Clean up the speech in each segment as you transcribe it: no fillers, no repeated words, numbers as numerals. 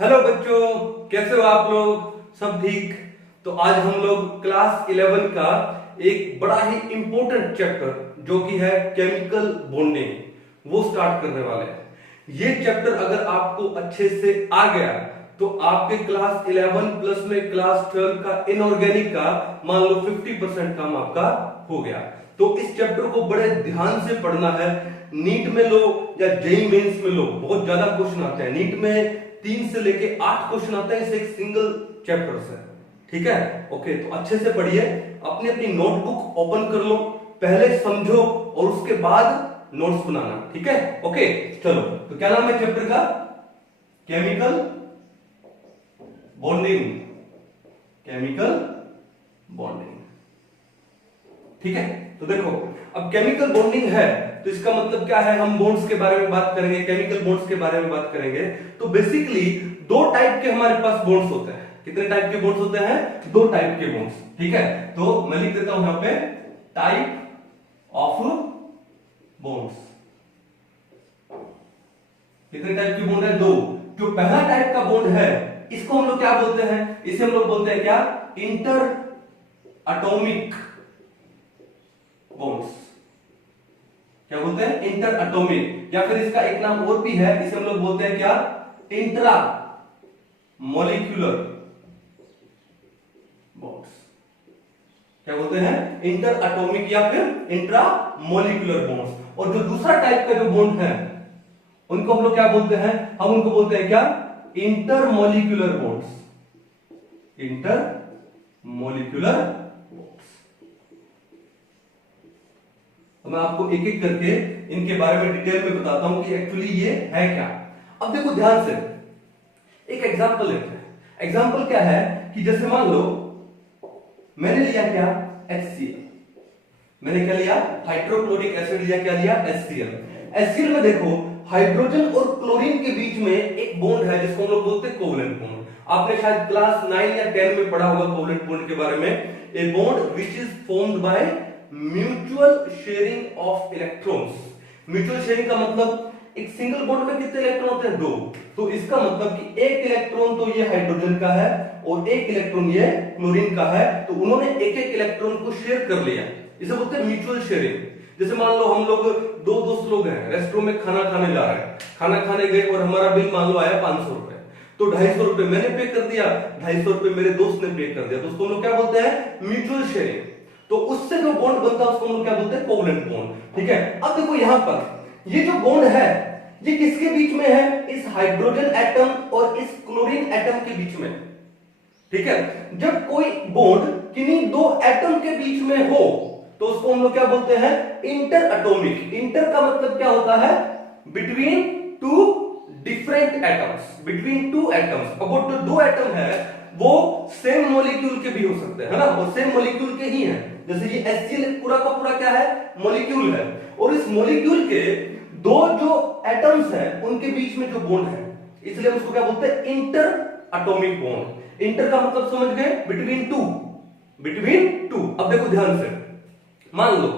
Hello बच्चों, कैसे हो आप लोग? सब ठीक? तो आज हम लोग क्लास 11 का एक बड़ा ही इंपॉर्टेंट चैप्टर जो कि है केमिकल बॉन्डिंग वो स्टार्ट करने वाले हैं। ये चैप्टर अगर आपको अच्छे से आ गया तो आपके क्लास 11 प्लस में क्लास 12 का इनऑर्गेनिक का मान लो 50% काम आपका हो गया। तो इस चैप्टर को बड़े ध्यान से पढ़ना है। नीट में लो या जेईई मेंस में लो, बहुत ज्यादा क्वेश्चन आते हैं। नीट में 3 से लेके 8 क्वेश्चन आते हैं, इसे एक सिंगल चैप्टर से। ठीक है, ओके। तो अच्छे से पढ़िए, अपनी अपनी नोटबुक ओपन कर लो, पहले समझो और उसके बाद नोट्स बनाना। ठीक है, ओके। चलो, तो क्या नाम है चैप्टर का? Chemical bonding. केमिकल बॉन्डिंग, ठीक है। तो देखो, अब केमिकल बॉन्डिंग है तो इसका मतलब क्या है? हम बॉन्ड्स के बारे में बात करेंगे, केमिकल बॉन्ड्स के बारे में बात करेंगे। तो बेसिकली दो टाइप के हमारे पास बॉन्ड्स होते हैं। कितने टाइप के बॉन्ड्स होते हैं? दो टाइप के बॉन्ड्स। ठीक है, तो मैं लिख देता हूं यहां पे टाइप ऑफ बॉन्ड्स। कितने टाइप के बॉन्ड है? दो। जो पहला टाइप का बॉन्ड है इसको हम लोग क्या बोलते हैं? इसे हम लोग बोलते हैं क्या? Inter atomic bonds. क्या बोलते हैं? इंटर एटॉमिक, या फिर इसका एक नाम और भी है, इसे हम लोग बोलते हैं क्या? Intra molecular bonds. क्या बोलते हैं? इंटर एटॉमिक या फिर इंट्रा मॉलिक्यूलर बॉन्ड्स। और जो दूसरा टाइप का जो बॉन्ड है उनको हम लोग क्या बोलते हैं? हम उनको बोलते हैं क्या? Inter molecular bonds. Inter molecular bonds. तो मैं आपको एक एक करके इनके बारे में डिटेल में बताता हूं कि एक्चुअली ये है क्या। अब देखो ध्यान से, एक एग्जांपल लेते हैं। एग्जांपल क्या है कि जैसे मान लो मैंने लिया क्या? HCl। मैंने क्या लिया? हाइड्रोक्लोरिक एसिड लिया। क्या लिया? HCl। HCl में देखो हाइड्रोजन और क्लोरीन के बीच में एक बॉन्ड है जिसको हम लोग बोलते हैं कोवलेंट बॉन्ड। आपने शायद क्लास 9 या 10 में पढ़ा होगा कोवलेंट बॉन्ड के बारे में। A bond which is formed by mutual sharing of electrons. Mutual sharing का मतलब एक सिंगल बॉन्ड में कितने इलेक्ट्रॉन होते हैं? 2। तो इसका मतलब कि एक इलेक्ट्रॉन तो ये हाइड्रोजन का है और एक इलेक्ट्रॉन ये क्लोरीन का है। तो उन्होंने एक एक इलेक्ट्रॉन को शेयर कर लिया, इसे बोलते हैं म्यूचुअल शेयरिंग। जैसे मान लो हम लोग दो दोस्त लोग हैं, रेस्टोरेंट में खाना खाने जा रहे हैं, खाना खाने गए और हमारा बिल मान लो आया 500 रुपए। तो 250 रुपए मैंने पे कर दिया, 250 रुपए मेरे दोस्त ने पे कर दिया। तो उसको हम लोग क्या बोलते हैं? Mutual sharing. तो उससे जो बॉन्ड बनता है उसको हम लोग क्या बोलते हैं? Covalent bond. ठीक है, अब देखो यहां पर ये जो बॉन्ड है ये किसके बीच में है? इस हाइड्रोजन एटम और इस क्लोरीन एटम के बीच में। ठीक है, जब कोई बॉन्ड किन्हीं दो एटम के बीच में हो तो उसको हम लोग क्या बोलते हैं? Inter atomic. इंटर का मतलब क्या होता है? Between to different atoms. Between two atoms. अब वो जो दो एटम है वो सेम मॉलिक्यूल के भी हो सकते हैं, है ना? और सेम मॉलिक्यूल के ही हैं। जैसे ये HCl पूरा का पूरा क्या है? मॉलिक्यूल है। और इस मॉलिक्यूल के दो जो एटम्स हैं उनके बीच में जो बॉन्ड है, इसलिए हम उसको क्या बोलते हैं? Inter atomic bond. इंटर का मतलब समझ गए? Between two. Between two. अब देखो ध्यान से, मान लो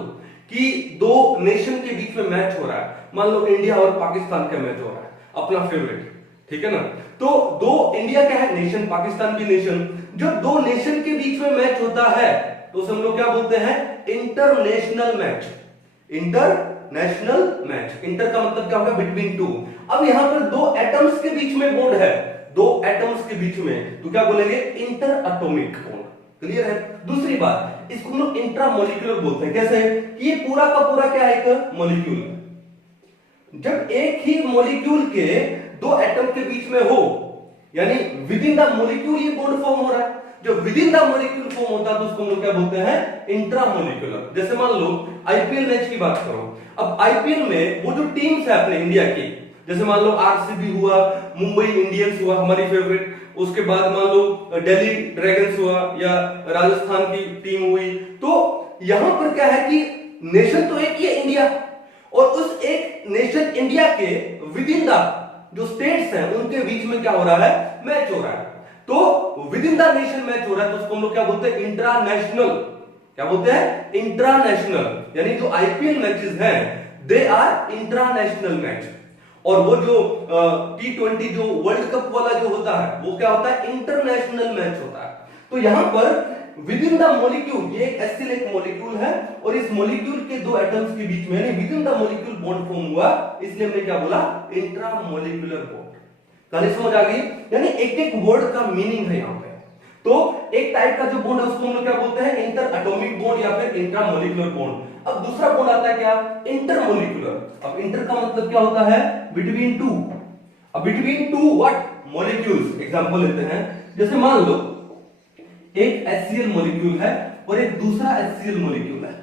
कि दो नेशन के बीच में मैच हो रहा है। मान लो इंडिया और पाकिस्तान का मैच हो रहा है, अपना फेवरेट। ठीक है ना? तो दो, इंडिया क्या है? नेशन, पाकिस्तान भी नेशन। जब दो नेशन के बीच में मैच होता है तो उसे हम लोग क्या बोलते हैं? International match. International match. Inter का मतलब क्या होगा? Between two. अब यहां पर दो एटम्स के बीच में बॉन्ड है, दो एटम्स के बीच में, तो क्या बोलेंगे? Inter atomic bond. क्लियर है? दूसरी बात, इसको हम लोग इंट्रा मॉलिक्यूलर बोलते हैं। कैसे? कि ये पूरा का पूरा क्या है? एक मॉलिक्यूल। जब एक ही मॉलिक्यूल के दो एटम के बीच में हो, यानी विद इन द मॉलिक्यूल ये बॉन्ड फॉर्म हो रहा है। जब with in the molecule form होता है तो उसको हम लोग क्या बोलते हैं? Intra molecular. जैसे मान लो आईपीएल मैच की बात करो। अब आईपीएल में वो जो टीम्स है अपने इंडिया की, जैसे मान लो आरसीबी हुआ, मुंबई इंडियंस हुआ हमारी फेवरेट, उसके बाद मान लो दिल्ली ड्रैगन्स हुआ या राजस्थान की टीम हुई। तो यहां पर क्या है कि नेशन तो एक ही है, इंडिया। और उस एक नेशन इंडिया के विद इन द जो स्टेट्स हैं उनके बीच में क्या हो रहा है? मैच हो रहा है। तो with in the nation match हो रहा है तो उसको हम लोग क्या बोलते हैं? इंट्रानेशनल। क्या बोलते हैं? इंट्रानेशनल। यानी जो आईपीएल मैचेस हैं दे आर इंट्रानेशनल मैच। और वो जो T20 जो वर्ल्ड कप वाला जो होता है वो क्या होता है, इंटरनेशनल मैच होता है। तो यहां पर विद इन द मॉलिक्यूल, ये एक एसिल एक मॉलिक्यूल है और इस मॉलिक्यूल के दो एटम्स के बीच में यानी with in the molecule bond form हुआ, इसलिए हमने क्या बोला, इंट्रा मॉलिक्यूलर बॉन्ड। कहानी समझ आ गई? यानी एक एक वर्ड का मीनिंग है यहां पे। तो एक टाइप का जो बॉन्ड है उसको हम लोग क्या बोलते हैं, इंटर एटॉमिक बॉन्ड या फिर इंट्रा मॉलिक्यूलर बॉन्ड। अब दूसरा बॉन्ड आता है क्या, इंटर मॉलिक्यूलर। अब इंटर का मतलब क्या होता है, बिटवीन टू। अब between two what, molecules. Example लेते हैं, जैसे मान लो एक HCl मॉलिक्यूल है और एक दूसरा HCl मॉलिक्यूल है,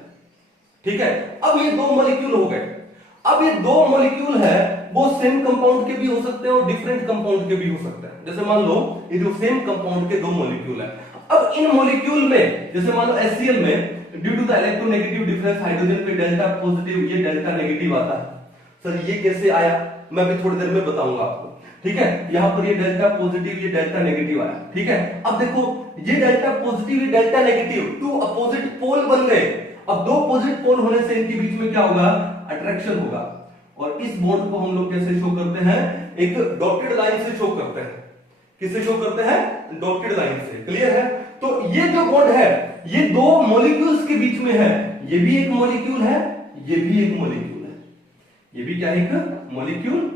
ठीक है। अब ये दो मॉलिक्यूल हो गए। अब ये दो मॉलिक्यूल है वो सेम कंपाउंड के भी हो सकते हैं और डिफरेंट कंपाउंड के भी हो सकते हैं। जैसे मान लो ये जो सेम कंपाउंड के दो मॉलिक्यूल है, अब इन मॉलिक्यूल में जैसे मान लो HCl में due to the electronegative difference hydrogen पे डेल्टा पॉजिटिव, ये डेल्टा नेगेटिव आता है। सर ये कैसे आया, मैं भी थोड़ी देर में बताऊंगा आपको, ठीक है। यहां पर ये डेल्टा पॉजिटिव, ये डेल्टा नेगेटिव आया, ठीक है। अब देखो ये डेल्टा पॉजिटिव, ये delta negative, two opposite pole बन गए। अब दो अपोजिट पोल होने से इनके बीच में क्या होगा, अट्रैक्शन होगा। और इस बॉन्ड को हम लोग कैसे शो करते हैं, एक डॉटेड लाइन से शो करते हैं। किससे शो करते हैं, डॉटेड लाइन से। क्लियर है? तो ये जो बॉन्ड है ये दो मॉलिक्यूल्स के बीच में है। ये भी एक मॉलिक्यूल है, ये भी एक मॉलिक्यूल है। ये भी क्या है, एक मॉलिक्यूल,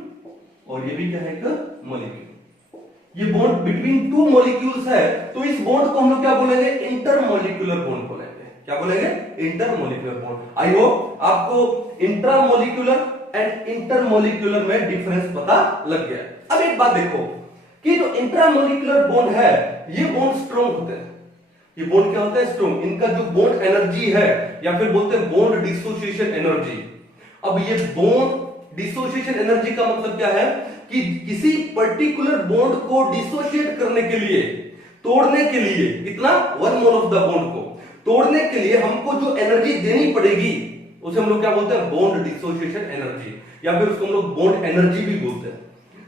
और ये भी क्या है, एक मॉलिक्यूल। ये बॉन्ड बिटवीन टू मॉलिक्यूल्स है, तो इस बॉन्ड को हम लोग क्या बोलेंगे, इंटरमॉलिक्यूलर बॉन्ड बोलेंगे। क्या बोलेंगे, इंटरमॉलिक्यूलर बॉन्ड। आई होप आपको इंट्रामॉलिक्यूलर एंड इंटरमॉलिक्यूलर में डिफरेंस पता लग गया। अब एक बात देखो कि जो इंट्रामॉलिक्यूलर बॉन्ड है ये बॉन्ड स्ट्रॉन्ग होते हैं। ये बॉन्ड क्या होता है, स्ट्रॉन्ग। इनका जो बॉन्ड एनर्जी है या फिर बोलते हैं बॉन्ड डिसोसिएशन एनर्जी। अब ये बॉन्ड डिसोसिएशन एनर्जी का मतलब क्या है कि किसी पर्टिकुलर बॉन्ड को डिसोशिएट करने के लिए, तोड़ने के लिए, कितना, 1 मोल ऑफ द बॉन्ड को तोड़ने के लिए हमको जो एनर्जी देनी पड़ेगी उसे हम लोग क्या बोलते हैं, बॉन्ड डिसोसिएशन एनर्जी, या फिर उसको हम लोग बॉन्ड एनर्जी भी बोलते हैं।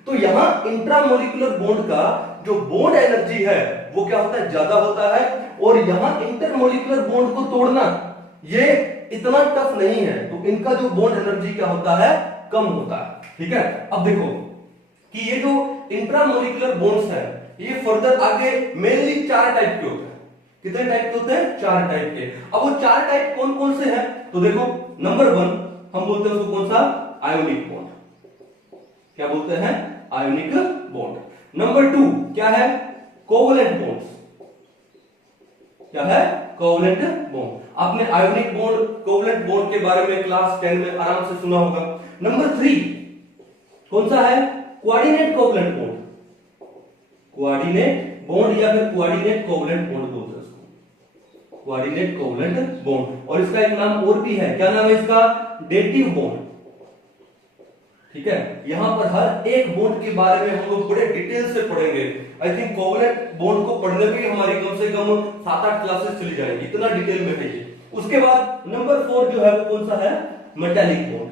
तो यहां इंट्रामॉलिक्यूलर बॉन्ड का जो बॉन्ड एनर्जी है वो क्या होता है, ज्यादा होता है। और यहां इंटरमॉलिक्यूलर बॉन्ड को तोड़ना ये इतना टफ नहीं है, तो इनका जो बॉन्ड एनर्जी क्या होता है, कम होता है। ठीक है। अब देखो कि ये जो इंट्रामॉलिक्यूलर बॉन्ड्स है ये फर्दर आगे मेनली 4 टाइप के होते हैं। कितने टाइप के होते हैं, 4 टाइप के। अब वो 4 टाइप कौन कौन से हैं, तो देखो नंबर 1 हम बोलते हैं उसको कौन सा, आयोनिक बॉन्ड। क्या बोलते हैं, आयोनिक बॉन्ड। नंबर 2 क्या है, कोवलेंट बॉन्ड्स। क्या है, कोवलेंट बॉन्ड। आपने आयोनिक बॉन्ड, कोवलेंट बॉन्ड के बारे में क्लास 10 में आराम से सुना होगा। नंबर 3 कौन सा है, coordinate covalent bond. Coordinate bond या फिर कोऑर्डिनेट कोवलेंट बॉन्ड बोलते हैं इसको, कोऑर्डिनेट कोवलेंट बॉन्ड। और इसका एक नाम और भी है, क्या नाम है इसका, डेटिव बॉन्ड। ठीक है। यहां पर हर एक बॉन्ड के बारे में हम लोग बड़े डिटेल से पढ़ेंगे। आई थिंक कोवलेंट बॉन्ड को पढ़ने में हमारी कम से कम 7-8 क्लासेस चली जाएंगी, इतना डिटेल में है ये। उसके बाद नंबर 4 जो है वो कौन सा है, मेटालिक बॉन्ड।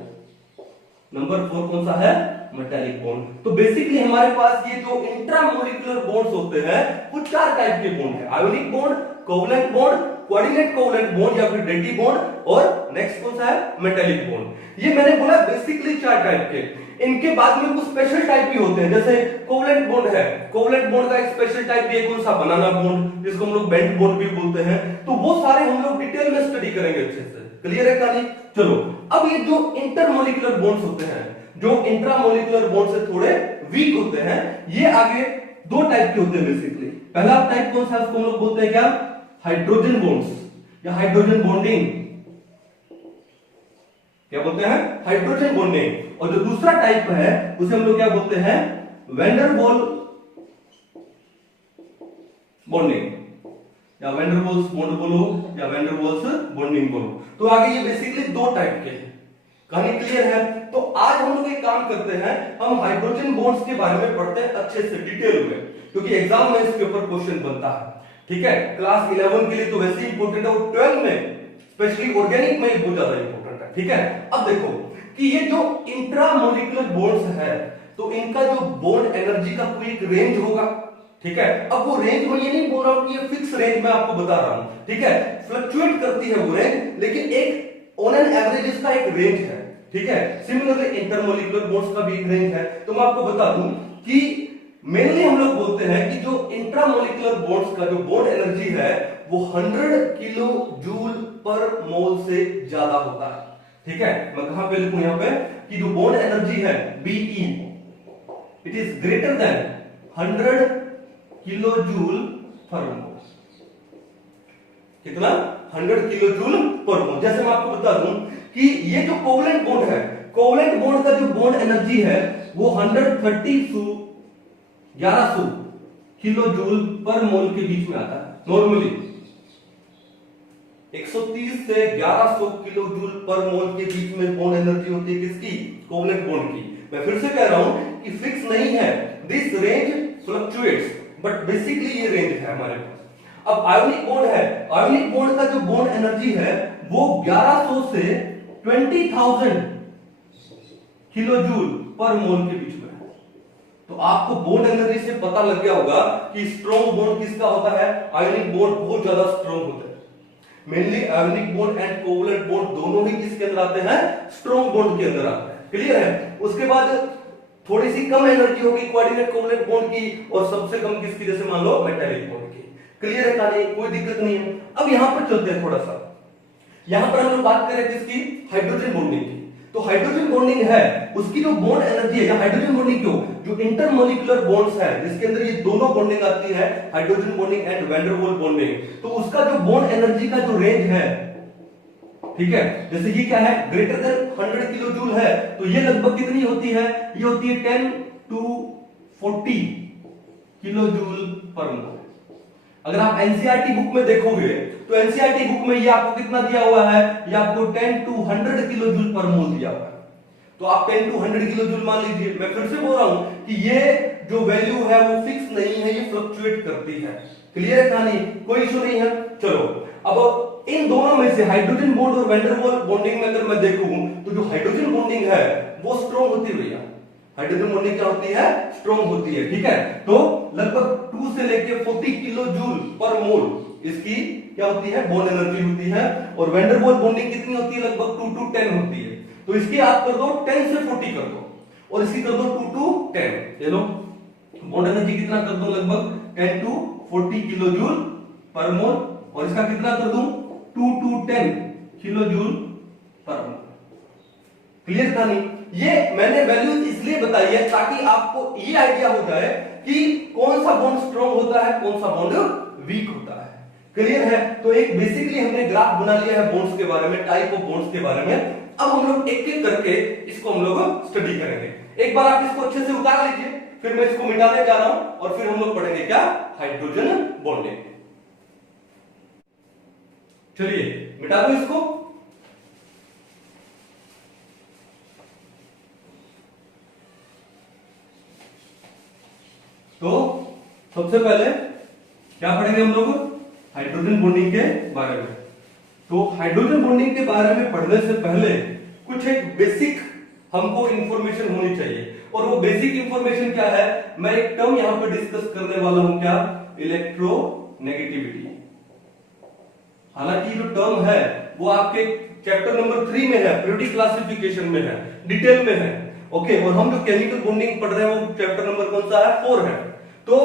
नंबर 4 कौन सा है, मेटालिक बॉन्ड। तो बेसिकली हमारे पास ये जो इंट्रामॉलिक्यूलर बॉन्ड्स होते हैं वो 4 टाइप के बॉन्ड है, ionic bond, covalent bond, coordinate covalent bond या फिर डेटिव बॉन्ड, और नेक्स्ट कौन सा है, मेटालिक बॉन्ड। ये मैंने बोला बेसिकली 4 टाइप के। इनके बाद में कुछ स्पेशल टाइप भी होते हैं, जैसे कोवलेंट बॉन्ड है। कोवलेंट बॉन्ड का एक स्पेशल टाइप भी है कौन सा, बनाना बॉन्ड, जिसको हम लोग बेंट बॉन्ड भी बोलते हैं। तो वो सारे हम लोग डिटेल में स्टडी करेंगे अच्छे से। क्लियर है कहानी? चलो अब ये जो इंटरमॉलिक्यूलर बॉन्ड्स होते हैं, जो इंट्रामॉलिक्यूलर बॉन्ड से थोड़े वीक होते हैं, ये आगे 2 टाइप के होते हैं बेसिकली। पहला टाइप कौन सा है, उसको हम लोग बोलते हैं क्या, हाइड्रोजन बॉन्ड्स या हाइड्रोजन बॉन्डिंग। क्या बोलते हैं, हाइड्रोजन बॉन्डिंग। और जो दूसरा टाइप है उसे हम लोग क्या बोलते हैं, वैंडरवाल बॉन्डिंग, या वैंडरवाल्स बॉन्ड बोलो या वैंडरवाल्स बॉन्डिंग बोलो। तो आगे ये बेसिकली 2 टाइप के हैं। कहानी क्लियर है? तो आज हम लोग एक काम करते हैं, हम हाइड्रोजन बॉन्ड्स के बारे में पढ़ते हैं अच्छे से डिटेल में, क्योंकि एग्जाम में इसके ऊपर क्वेश्चन बनता है। ठीक है। क्लास 11 के लिए तो वैसे ही इंपॉर्टेंट है, और 12 में स्पेशली ऑर्गेनिक में बहुत ज्यादा इंपॉर्टेंट है। ठीक है। अब देखो कि ये जो इंट्रामॉलिक्यूलर बॉन्ड्स है तो इनका जो बॉन्ड एनर्जी का कोई एक रेंज होगा। ठीक है। अब वो रेंज में ये नहीं बोल रहा हूं कि ये फिक्स रेंज में आपको बता रहा हूं। ठीक है। फ्लक्चुएट करती है वो रेंज, लेकिन एक ऑन एन एवरेज इसका एक रेंज है। ठीक है। सिमिलरली इंटरमोलिकुलर बॉन्ड्स का भी एक रेंज है। तो मैं आपको बता दूं कि मेनली हम लोग बोलते हैं कि जो इंट्रामोलिकुलर बॉन्ड्स का जो बॉन्ड एनर्जी है वो 100 किलो जूल पर मोल से ज्यादा होता है, ठीक है। मैं कहां पे लिखूं यहां पे कि जो बॉन्ड एनर्जी है Be, it is greater than 100 kilojoule per mole. कितना? 100 किलो जूल पर मोल। जैसे मैं आपको बता दूं कि ये जो कोवलेंट बॉन्ड है, कोवलेंट बॉन्ड का जो बॉन्ड एनर्जी है वो 130 से 1100 किलो जूल पर मोल के बीच में आता है। नॉर्मली 130 से 1100 किलो जूल पर मोल के बीच में बॉन्ड एनर्जी होती है किसकी? कोवलेंट बॉन्ड की। मैं फिर से कह रहा हूं कि फिक्स नहीं है, this range fluctuates, but basically ये रेंज है हमारे पास। अब आयोनिक बॉन्ड है, आयोनिक बॉन्ड का जो बॉन्ड एनर्जी है वो 1100 से 20,000 किलो जूल पर मोल के बीच में। तो आपको बॉन्ड एनर्जी से पता लग गया होगा कि स्ट्रॉन्ग बॉन्ड किसका होता है? आयोनिक बॉन्ड बहुत ज्यादा स्ट्रॉन्ग होता है। Mainly ionic bond and covalent bond दोनों ही किसके अंदर आते हैं? स्ट्रॉन्ग बॉन्ड के अंदर आते हैं। क्लियर है? उसके बाद थोड़ी सी कम एनर्जी होगी कोऑर्डिनेट कोवलेंट बॉन्ड की, और सबसे कम किसकी? जैसे मान लो मेटालिक बॉन्ड की। क्लियर है कहानी? कोई दिक्कत नहीं है। अब यहां पर चलते हैं थोड़ा सा, यहां पर हम लोग बात करें किसकी? हाइड्रोजन बॉन्डिंग की। तो हाइड्रोजन बॉन्डिंग है, उसकी जो बॉन्ड एनर्जी है, हाइड्रोजन बॉन्डिंग क्यों? जो इंटरमोलिकुलर बॉन्ड्स है जिसके अंदर ये दोनों बॉन्डिंग आती है, hydrogen bonding and van der Waals bonding, तो उसका जो बॉन्ड एनर्जी का जो रेंज है, ठीक है, जैसे ये क्या है? ग्रेटर देन 100 किलो जूल है, तो ये लगभग कितनी होती है? ये होती है 10 to 40 किलो जूल पर मोल। अगर आप एनसीईआरटी बुक में देखोगे तो एनसीईआरटी बुक में ये आपको कितना दिया हुआ है? ये आपको 10 to 100 किलो जूल पर मोल दिया हुआ है। तो आप 10 to 100 किलो जूल मान लीजिए। मैं फिर से बोल रहा हूं कि ये जो वैल्यू है वो फिक्स नहीं है, ये फ्लक्चुएट करती है। क्लियर है कहानी? कोई इशू नहीं है। चलो, अब इन दोनों में से हाइड्रोजन बॉन्ड और वैन डर वाल्स बॉन्डिंग में अगर मैं देखूं तो जो हाइड्रोजन बॉन्डिंग है वो स्ट्रॉन्ग होती है भैया। हाइड्रोजन बॉन्डिंग क्या होती है? स्ट्रॉन्ग होती है, ठीक है। तो लगभग 2 से लेके 40 किलो जूल पर मोल इसकी क्या होती है? बॉन्ड एनर्जी होती है। और वैन डर वाल्स बॉन्डिंग कितनी होती है? लगभग 2 to 10 होती है। तो इसकी आप कर दो 10 से 40 कर दो, और इसकी कर दो 2 to 10। ये लो, बॉन्ड एनर्जी कितना कर दो? लगभग 10 to 40 किलो जूल पर मोल, और इसका कितना कर दूं? 2 to 10 kilo joule per mole. Clear कहानी? ये मैंने वैल्यूज इसलिए बताई है ताकि आपको ये आइडिया हो जाए कि कौन सा बॉन्ड स्ट्रॉन्ग होता है, कौन सा बॉन्ड वीक होता है। क्लियर है? तो एक बेसिकली हमने ग्राफ बना लिया है बॉन्ड्स के बारे में, टाइप ऑफ बॉन्ड्स के बारे में। अब हम लोग एक एक करके इसको हम लोग स्टडी करेंगे। एक बार आप इसको अच्छे से उतार लीजिए, फिर मैं इसको मिटाने जा रहा हूं, और फिर हम लोग पढ़ेंगे क्या? Hydrogen bonding. चलिए मिटा दो इसको। तो सबसे पहले क्या पढ़ेंगे हम लोग? हाइड्रोजन बॉन्डिंग के बारे में। तो हाइड्रोजन बॉन्डिंग के बारे में पढ़ने से पहले कुछ एक बेसिक हमको इंफॉर्मेशन होनी चाहिए, और वो बेसिक इंफॉर्मेशन क्या है? मैं एक टर्म यहां पर डिस्कस करने वाला हूं, क्या? इलेक्ट्रोनेगेटिविटी। हालांकि जो टर्म है वो आपके चैप्टर नंबर 3 में है, पीरियोडिक क्लासिफिकेशन में है, डिटेल में है, ओके। और हम जो केमिकल बॉन्डिंग पढ़ रहे हैं वो चैप्टर नंबर कौन सा है? 4 है। तो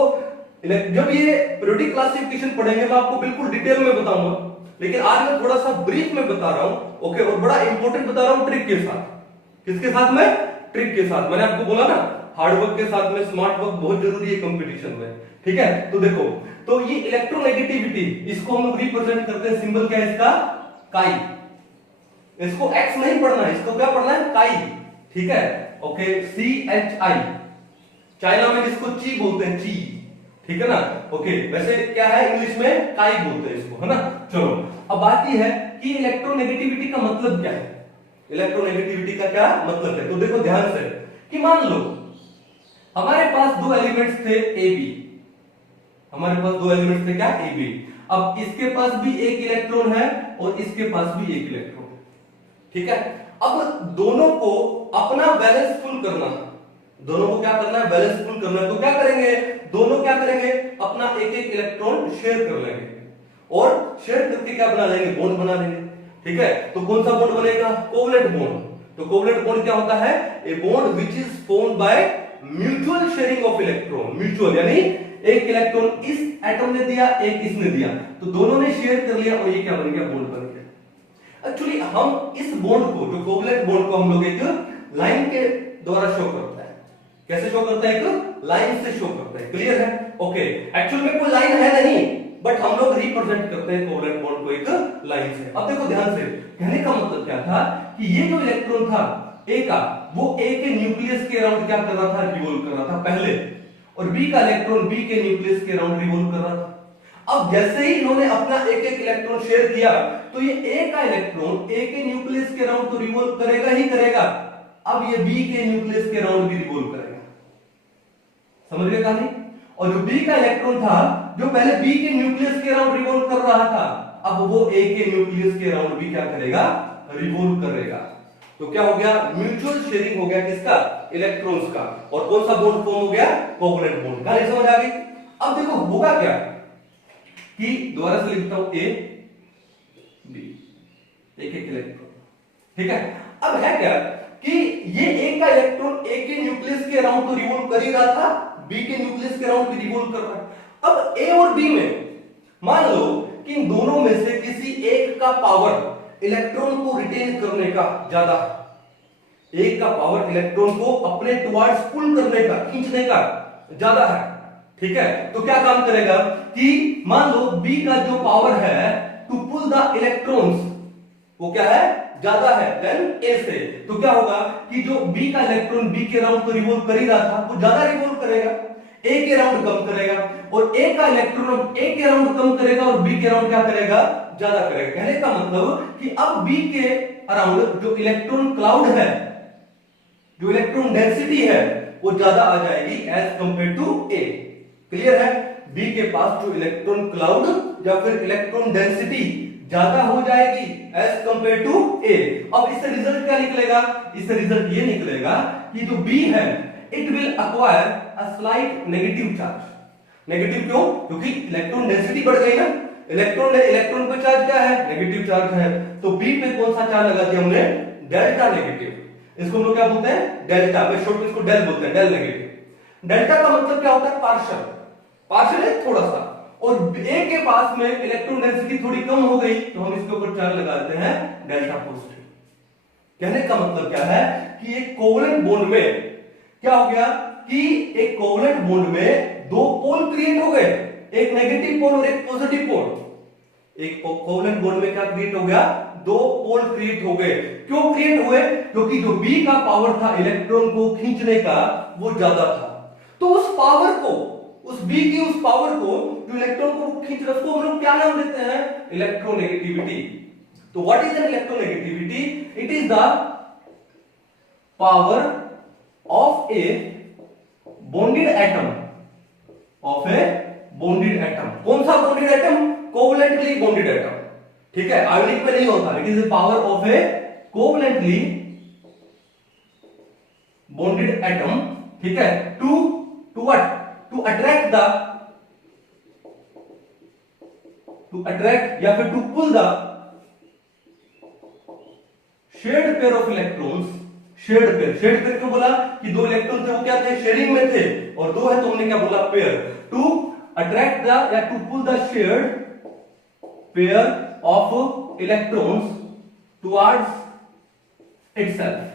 जब ये पीरियोडिक क्लासिफिकेशन पढ़ेंगे मैं आपको बिल्कुल डिटेल में बताऊंगा, लेकिन आज मैं थोड़ा सा ब्रीफ में बता रहा हूं, ओके। और बड़ा इंपॉर्टेंट बता रहा हूं ट्रिक के साथ। किसके साथ में? ट्रिक के साथ। मैंने आपको बोला ना, हार्ड वर्क के साथ में स्मार्ट वर्क बहुत जरूरी है कंपटीशन में, ठीक है। तो देखो, तो ये इलेक्ट्रोनेगेटिविटी, इसको हम लोग रिप्रेजेंट करते हैं, सिंबल क्या है इसका? काई। इसको एक्स नहीं पढ़ना है, इसको क्या पढ़ना है? काई, ठीक है, ओके। CHI, चाइना में जिसको ची बोलते हैं, ची, ठीक है ना, ओके। वैसे क्या है इंग्लिश में? काई बोलते हैं इसको, है ना। चलो, अब बात ये है कि इलेक्ट्रोनेगेटिविटी का मतलब क्या है? इलेक्ट्रोनेगेटिविटी का क्या मतलब है? तो देखो ध्यान से कि मान लो हमारे पास दो एलिमेंट्स थे AB, हमारे पास दो एलिमेंट्स थे क्या? AB। अब इसके पास भी एक इलेक्ट्रॉन है और इसके पास भी एक इलेक्ट्रॉन, ठीक है। अब दोनों को अपना बैलेंस फुल करना है, दोनों को क्या करना है? बैलेंस फुल करना है। तो क्या करेंगे? दोनों क्या करेंगे? अपना एक एक इलेक्ट्रॉन शेयर कर लेंगे, और शेयर करके क्या बना लेंगे? बॉन्ड बना लेंगे, ठीक है। तो कौन सा बॉन्ड बनेगा? Covalent bond. तो कोवलेंट बॉन्ड क्या होता है? A bond which is formed by mutual sharing of electron. Mutual यानी एक इलेक्ट्रॉन इस एटम ने दिया, एक इसने दिया, तो दोनों ने शेयर कर लिया और ये क्या बन गया? बॉन्ड बन गया। एक्चुअली हम इस बॉन्ड को, जो कोवलेंट बॉन्ड को हम लोग एक लाइन के द्वारा शो करता है। कैसे शो करता है? एक लाइन से शो करता है। क्लियर है? ओके। एक्चुअल में कोई लाइन है नहीं, बट हम लोग रिप्रेजेंट करते हैं कोवलेंट बॉन्ड को एक लाइन से। अब देखो ध्यान से, कहने का मतलब क्या था कि ये जो इलेक्ट्रॉन था ए का, वो ए के न्यूक्लियस के अराउंड क्या कर रहा था? रिवॉल्व कर रहा था पहले, और बी का इलेक्ट्रॉन बी के न्यूक्लियस के अराउंड रिवॉल्व कर रहा था। अब जैसे ही इन्होंने अपना एक एक इलेक्ट्रॉन शेयर किया, तो ये ए का इलेक्ट्रॉन ए के न्यूक्लियस के अराउंड तो रिवॉल्व करेगा ही करेगा, अब ये बी के न्यूक्लियस के अराउंड भी रिवॉल्व करेगा। समझ गए कहानी? और जो बी का इलेक्ट्रॉन था, जो पहले बी के न्यूक्लियस के अराउंड रिवॉल्व कर रहा था, अब वो ए के न्यूक्लियस के अराउंड भी क्या करेगा? रिवॉल्व करेगा। तो क्या हो गया? म्यूचुअल शेयरिंग हो गया किसका? इलेक्ट्रॉन्स का। और कौन सा बॉन्ड फॉर्म हो गया? Covalent bond. कहानी समझ आ गई? अब देखो होगा क्या कि दोबारा से लिखता हूं, ए बी, एक एक इलेक्ट्रॉन, ठीक है। अब है क्या कि ये ए का इलेक्ट्रॉन ए के न्यूक्लियस के अराउंड तो रिवॉल्व कर ही रहा था, बी के न्यूक्लियस के अराउंड भी रिवॉल्व कर रहा है। अब ए और बी में मान लो कि इन दोनों में से किसी एक का पावर इलेक्ट्रॉन को रिटेन करने का ज्यादा है, एक का पावर इलेक्ट्रॉन को अपने टुवर्ड्स पुल करने का, खींचने का ज्यादा है, ठीक है। तो क्या काम करेगा कि मान लो बी का जो पावर है टू पुल द इलेक्ट्रॉन्स, वो क्या है? ज्यादा है देन ए से। तो क्या होगा कि जो बी का इलेक्ट्रॉन बी के अराउंड तो रिवॉल्व कर ही रहा था, वो ज्यादा रिवॉल्व करेगा, ए के अराउंड कम करेगा, और ए का इलेक्ट्रॉन ए के अराउंड कम करेगा और बी के अराउंड क्या करेगा? ज्यादा करेगा। कहने का मतलब कि अब बी के अराउंड जो इलेक्ट्रॉन क्लाउड है, जो इलेक्ट्रॉन डेंसिटी है, वो ज्यादा आ जाएगी as compare to A. Clear है? बी के पास जो इलेक्ट्रॉन क्लाउड या फिर इलेक्ट्रॉन डेंसिटी ज्यादा हो जाएगी एज कंपेयर टू ए। अब इससे रिजल्ट क्या निकलेगा? इससे रिजल्ट ये निकलेगा कि जो बी है, it will acquire a slight negative charge. Negative क्यों? क्योंकि इलेक्ट्रॉन डेंसिटी बढ़ गई ना, इलेक्ट्रॉन पे चार्ज क्या है? नेगेटिव चार्ज है। तो बी पे कौन सा चार्ज लगा दिया हमने? Delta negative. इसको हम लोग क्या बोलते हैं? डेल्टा। मैं शॉर्ट में इसको डेल बोलते हैं, डेल नेगेटिव। डेल्टा का मतलब क्या होता है? पार्शियल। पार्शियल है थोड़ा सा, और ए के पास में इलेक्ट्रॉन डेंसिटी थोड़ी कम हो गई, तो हम इसके ऊपर चार्ज लगा देते हैं डेल्टा पॉजिटिव। कहने का मतलब क्या है कि एक कोवलेंट बॉन्ड में क्या हो गया कि एक कोवलेंट बॉन्ड में दो पोल क्रिएट हो गए, एक नेगेटिव पोल और एक पॉजिटिव पोल। एक कोवलेंट बॉन्ड में क्या क्रिएट हो गया? दो पोल क्रिएट हो गए। क्यों क्रिएट हुए? क्योंकि जो बी का पावर था इलेक्ट्रॉन को खींचने का, वो ज्यादा था। तो उस पावर को, उस बी की उस पावर को, जो इलेक्ट्रॉन को खींच रहा है, उसको हम लोग क्या नाम देते हैं? इलेक्ट्रोनेगेटिविटी। तो what is an electronegativity? It is the power of a bonded atom, of a bonded atom. कौन सा bonded atom? Covalently bonded atom, ठीक है। आयोनिक में नहीं होता, लेकिन is power of a covalently bonded atom, ठीक है। To what? टू अट्रैक्ट या फिर to pull the shared pair of electrons. Shared pair क्यों बोला? कि दो इलेक्ट्रॉन थे, वो क्या थे? शेयरिंग में थे, और दो है तो हमने क्या बोला? पेयर। टू अट्रैक्ट द या to pull the shared pair of electrons towards itself.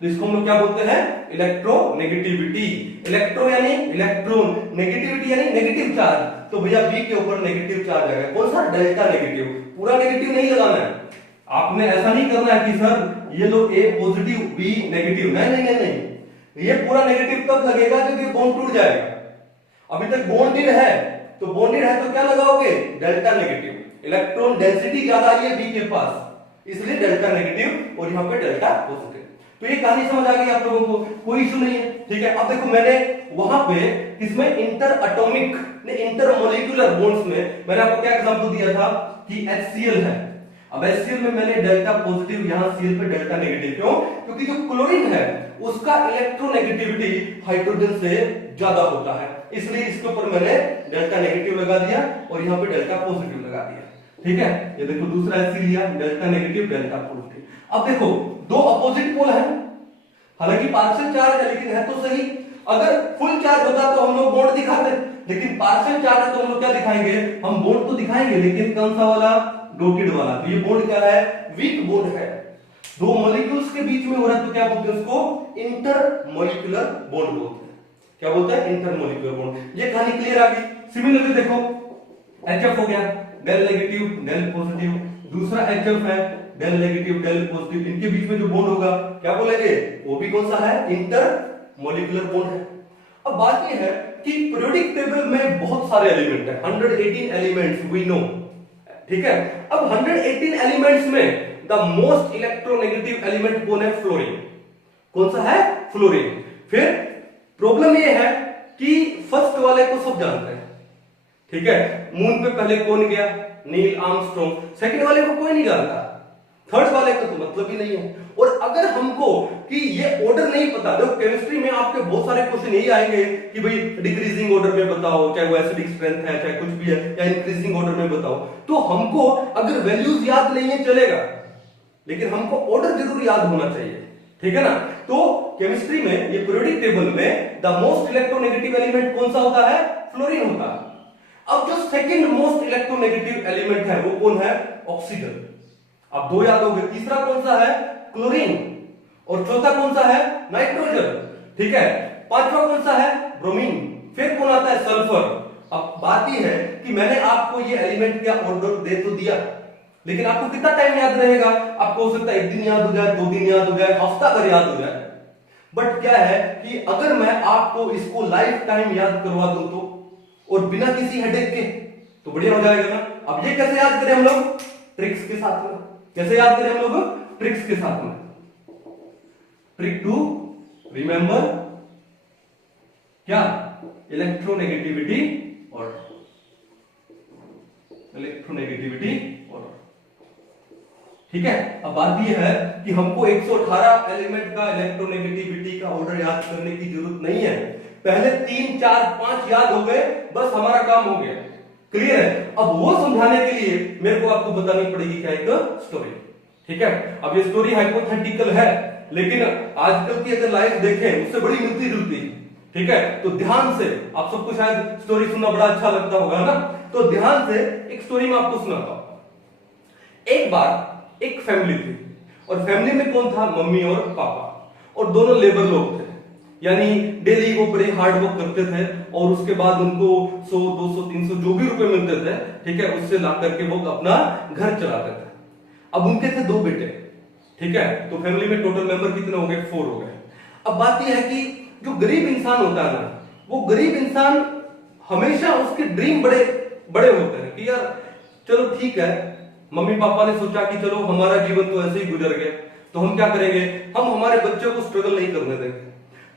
तो इसको हम लोग क्या बोलते हैं? इलेक्ट्रोनेगेटिविटी। इलेक्ट्रो यानी इलेक्ट्रॉन, नेगेटिविटी यानी नेगेटिव चार्ज। तो भैया बी के ऊपर नेगेटिव चार्ज आएगा। कौन सा? Delta negative. पूरा नेगेटिव नहीं लगाना है, आपने ऐसा नहीं करना है कि सर ये लोग ए पॉजिटिव बी नेगेटिव। नहीं नहीं नहीं नहीं, ये पूरा नेगेटिव तब लगेगा जब ये बॉन्ड टूट जाएगा। अभी तक बॉन्डेड है, तो बॉन्डेड है तो क्या लगाओगे? Delta negative. इलेक्ट्रॉन डेंसिटी ज्यादा आई है बी के पास, इसलिए डेल्टा नेगेटिव, और यहाँ पे डेल्टा पॉजिटिव। तो ये कहानी समझ आ गई आप लोगों को? कोई इशू नहीं है, ठीक है। अब देखो मैंने वहां पे इसमें इंटर एटॉमिक ने इंटर मॉलिक्यूलर बॉन्ड्स में मैंने आपको क्या एग्जांपल दिया था कि HCl है। अब HCl में मैंने डेल्टा पॉजिटिव, यहां Cl पे डेल्टा नेगेटिव। क्यों? क्योंकि जो क्लोरीन है उसका इलेक्ट्रोनेगेटिविटी हाइड्रोजन से ज्यादा होता है, इसलिए इसके ऊपर मैंने डेल्टा नेगेटिव लगा दिया और यहाँ पे डेल्टा पॉजिटिव लगा दिया। ठीक है, ये देखो दूसरा ऐसे लिया, डेल्टा नेगेटिव डेल्टा पॉजिटिव। अब देखो दो अपोजिट पोल है, हालांकि पार्शियल चार्ज है लेकिन है तो सही। अगर फुल चार्ज होता तो हम लोग बॉन्ड दिखाते, लेकिन पार्शियल चार्ज है तो हम लोग क्या दिखाएंगे, हम बॉन्ड तो दिखाएंगे लेकिन कौन सा वाला, डॉटेड वाला। तो ये बॉन्ड क्या है, वीक बॉन्ड है, दो मॉलिक्यूल्स के बीच में हो रहा है, तो क्या बोलते हैं उसको, इंटरमॉलिक्यूलर बॉन्ड बोलते हैं। क्या बोलते हैं, इंटरमॉलिक्यूलर बॉन्ड। ये कहानी क्लियर आ गई। सिमिलरली देखो HF हो गया, डेल नेगेटिव डेल पॉजिटिव, दूसरा HF है डेल नेगेटिव डेल पॉजिटिव, इनके बीच में जो बॉन्ड होगा क्या बोलेंगे, वो भी कौन सा है, इंटरमॉलिक्यूलर बॉन्ड है। अब बात ये है कि पीरियोडिक टेबल में बहुत सारे एलिमेंट है, 118 एलिमेंट्स वी नो, ठीक है। अब 118 एलिमेंट्स में द मोस्ट इलेक्ट्रोनेगेटिव एलिमेंट कौन है, फ्लोरीन। कौन सा है, फ्लोरीन। फिर प्रॉब्लम ये है कि फर्स्ट वाले को सब जानते हैं, ठीक है, मून पे पहले कौन गया, नील आर्मस्ट्रॉन्ग। सेकंड वाले को कोई नहीं जानता, थर्ड वाले का तो मतलब ही नहीं है। और अगर हमको कि ये ऑर्डर नहीं पता, देखो केमिस्ट्री में आपके बहुत सारे क्वेश्चन यही आएंगे कि भाई डिक्रीजिंग ऑर्डर में बताओ, चाहे वो एसिडिक स्ट्रेंथ है चाहे कुछ भी है, या इंक्रीजिंग ऑर्डर में बताओ। तो हमको अगर वैल्यूज याद नहीं है चलेगा, लेकिन हमको ऑर्डर जरूर याद होना चाहिए, ठीक है ना। तो केमिस्ट्री में ये पीरियोडिक टेबल में द मोस्ट इलेक्ट्रोनेगेटिव एलिमेंट कौन सा होता है, फ्लोरीन होता है। अब जो सेकंड मोस्ट इलेक्ट्रोनेगेटिव एलिमेंट है वो कौन है, ऑक्सीजन। अब दो याद हो गए, तीसरा कौन सा है, क्लोरीन, और चौथा कौन सा है, नाइट्रोजन, ठीक है। पांचवा कौन सा है, ब्रोमीन, फिर कौन आता है, सल्फर। अब बात यह है कि मैंने आपको ये एलिमेंट का ऑर्डर दे तो दिया, लेकिन आपको कितना टाइम याद रहेगा, आपको हो सकता है एक दिन याद हो जाए, 2 दिन याद हो जाए, हफ्ता भर याद हो जाए। बट क्या है कि अगर मैं आपको इसको लाइफ टाइम याद करवा दूं तो, और बिना किसी हेडेक के, तो बढ़िया हो जाएगा ना। अब ये कैसे याद करें हम लोग, ट्रिक्स के साथ में। कैसे याद करें हम लोग, ट्रिक्स के साथ में। ट्रिक टू रिमेंबर क्या, इलेक्ट्रोनेगेटिविटी ऑर्डर, इलेक्ट्रोनेगेटिविटी ऑर्डर, ठीक है। अब बात यह है कि हमको 118 एलिमेंट का इलेक्ट्रोनेगेटिविटी का ऑर्डर याद करने की जरूरत नहीं है, पहले 3 4 5 याद हो गए, बस हमारा काम हो गया, क्लियर है। अब वो समझाने के लिए मेरे को आपको बतानी पड़ेगी क्या, एक स्टोरी, ठीक है। अब ये स्टोरी हाइपोथेटिकल है, लेकिन आजकल की अगर लाइफ देखें उससे बड़ी मिलती जुलती, ठीक है। तो ध्यान से, आप सबको शायद स्टोरी सुनना बड़ा अच्छा लगता होगा ना, तो ध्यान से एक स्टोरी में आपको सुनाता हूं। एक बार एक फैमिली थी, और फैमिली में कौन था, मम्मी और पापा, और दोनों लेबर लोग थे, यानी डेली वो बड़े हार्ड वर्क करते थे, और उसके बाद उनको 100 200 300 जो भी रुपए मिलते थे, ठीक है, उससे ला करके वो अपना घर चलाते थे। अब उनके थे 2 बेटे, ठीक है। तो फैमिली में टोटल मेंबर कितने हो गए, 4 हो गए। अब बात यह है कि जो गरीब इंसान होता है ना, वो गरीब इंसान हमेशा उसके ड्रीम बड़े बड़े होते हैं कि यार चलो ठीक है, मम्मी पापा ने सोचा कि चलो हमारा जीवन तो ऐसे ही गुजर गया, तो हम क्या करेंगे, हम हमारे बच्चों को स्ट्रगल नहीं करने देंगे,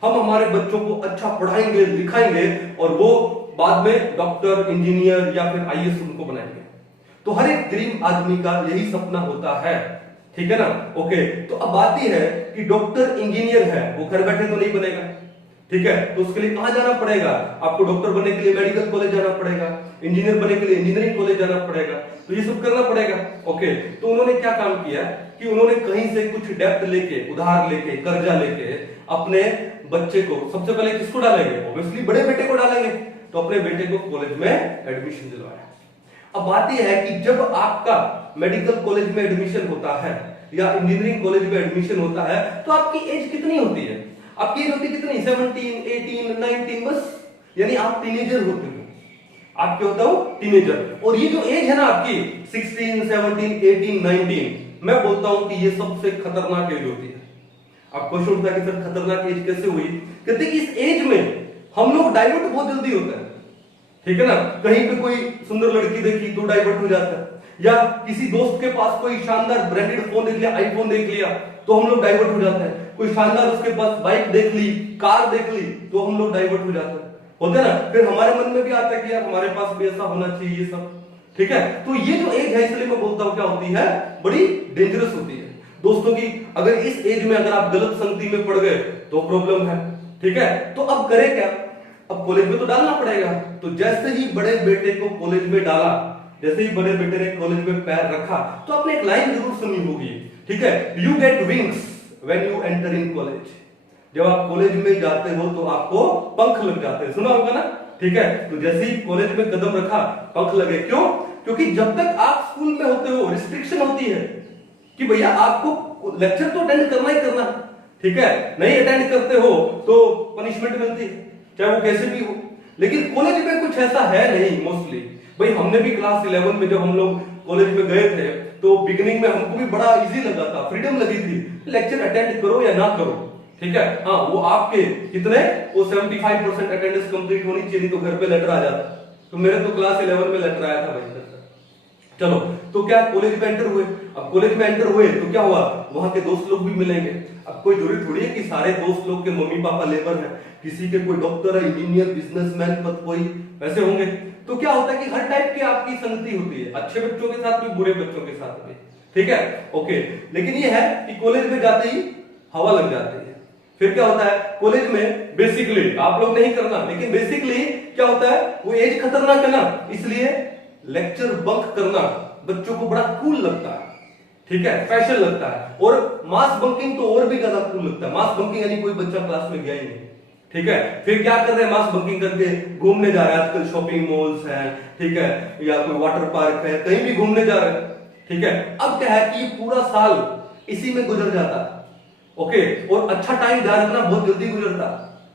हम हमारे बच्चों को अच्छा पढ़ाएंगे लिखाएंगे, और वो बाद में डॉक्टर इंजीनियर या फिर IAS उनको बनाएंगे। तो हर एक गरीब आदमी का यही सपना होता है, ठीक है ना। ओके, तो अब बात यह है कि डॉक्टर इंजीनियर है, वो घर बैठे तो नहीं बनेगा, ठीक है। तो उसके लिए कहां जाना पड़ेगा, आपको डॉक्टर बनने के लिए मेडिकल कॉलेज जाना पड़ेगा, इंजीनियर बनने के लिए इंजीनियरिंग कॉलेज जाना पड़ेगा, तो ये सब करना पड़ेगा। ओके, तो उन्होंने क्या काम किया कि उन्होंने कहीं से कुछ डेप्ट लेके, उधार लेके, कर्जा लेके अपने बच्चे को, सबसे पहले किसको डालेंगे, ऑब्वियसली बड़े बेटे को डालेंगे, तो अपने बेटे को कॉलेज में एडमिशन दिलवाया। अब बात यह है कि जब आपका मेडिकल कॉलेज में एडमिशन होता है या इंजीनियरिंग कॉलेज में एडमिशन होता है, तो आपकी एज कितनी होती है, आपकी एज होती है कितनी, 17 18 19, बस, यानी आप टीनेजर होते हो, आप क्या होता हो, टीनेजर। और ये जो एज है ना आपकी 16 17 18 19, मैं बोलता हूं कि ये सबसे खतरनाक एज होती है। आप क्वेश्चन उठता है कि सर खतरनाक एज कैसे हुई, कहते कि इस एज में हम लोग डाइवर्ट बहुत जल्दी होते हैं, ठीक है ना। कहीं पे कोई सुंदर लड़की देखी तो डाइवर्ट हो जाता है, या किसी दोस्त के पास कोई शानदार ब्रांडेड फोन देख लिया, आईफोन देख लिया, तो हम लोग डाइवर्ट हो जाते हैं। कोई शानदार उसके पास बाइक देख ली, कार देख ली, तो हम लोग डाइवर्ट हो जाते हैं, होते ना। फिर हमारे मन में भी आता है कि यार हमारे पास भी ऐसा होना चाहिए, ये सब, ठीक है। तो ये जो एज है, इसलिए मैं बोलता हूं क्या होती है, बड़ी डेंजरस होती है दोस्तों की। अगर इस एज में अगर आप गलत संगति में पड़ गए तो प्रॉब्लम है, ठीक है। तो अब करें क्या, अब कॉलेज में तो डालना पड़ेगा। तो जैसे ही बड़े बेटे को कॉलेज में डाला, जैसे ही बड़े बेटे ने कॉलेज में पैर रखा तो आपने एक लाइन जरूर सुनी होगी, ठीक है, you get wings when you enter in college. जब आप कॉलेज में जाते हो तो आपको पंख लग जाते हैं, सुना होगा ना, ठीक है। तो जैसे ही कॉलेज में कदम रखा पंख लगे, क्यों? क्योंकि जब तक आप स्कूल में होते हो रिस्ट्रिक्शन होती है कि भैया आपको लेक्चर तो अटेंड करना ही करना, ठीक है, नहीं अटेंड करते हो तो पनिशमेंट मिलती है, चाहे वो कैसे भी हो। लेकिन कॉलेज में कुछ ऐसा है नहीं मोस्टली। भाई हमने भी क्लास 11 में जब हम लोग कॉलेज में गए थे तो बिगिनिंग में हमको भी बड़ा इजी लगा था, फ्रीडम लगी थी, लेक्चर अटेंड करो या ना करो, ठीक है। हाँ, वो आपके कितने, वो 75% अटेंडेंस कंप्लीट होनी चाहिए, तो घर पे लेटर आ जाता। तो मेरे तो क्लास 11 में लेटर आया था भाई। चलो, तो क्या कॉलेज में एंटर हुए। अब कॉलेज में एंटर हुए तो क्या हुआ, वहां के दोस्त लोग भी मिलेंगे। अब कोई जरूरी थोड़ी है कि सारे दोस्त लोग के मम्मी पापा लेबर हैं, किसी के कोई डॉक्टर है, इंजीनियर, बिजनेसमैन, पद कोई वैसे होंगे। तो क्या होता है कि हर टाइप की आपकी संगति होती है, अच्छे बच्चों के साथ भी, बुरे बच्चों के साथ भी, ठीक है, ओके। लेकिन ये है कि कॉलेज में जाते ही हवा लग जाती है। फिर क्या होता है कॉलेज में, बेसिकली आप लोग नहीं करना, लेकिन बेसिकली क्या होता है, वो एज खतरनाक है ना, इसलिए लेक्चर बंक करना बच्चों को बड़ा कूल लगता है, ठीक है, फैशन लगता है। और मास बंकिंग तो और भी ज्यादा कूल लगता है। मास बंकिंग यानी कोई बच्चा क्लास में गया ही नहीं, ठीक है। फिर क्या कर रहे हैं, मास बंकिंग करके घूमने जा रहे हैं। आजकल शॉपिंग मॉल्स हैं, ठीक है, या कोई वाटर पार्क है, कहीं भी घूमने जा रहे हैं, ठीक है। अब क्या है कि पूरा साल इसी में गुजर जाता है, ओके। और अच्छा टाइम ध्यान रखना, बहुत जल्दी गुजरता,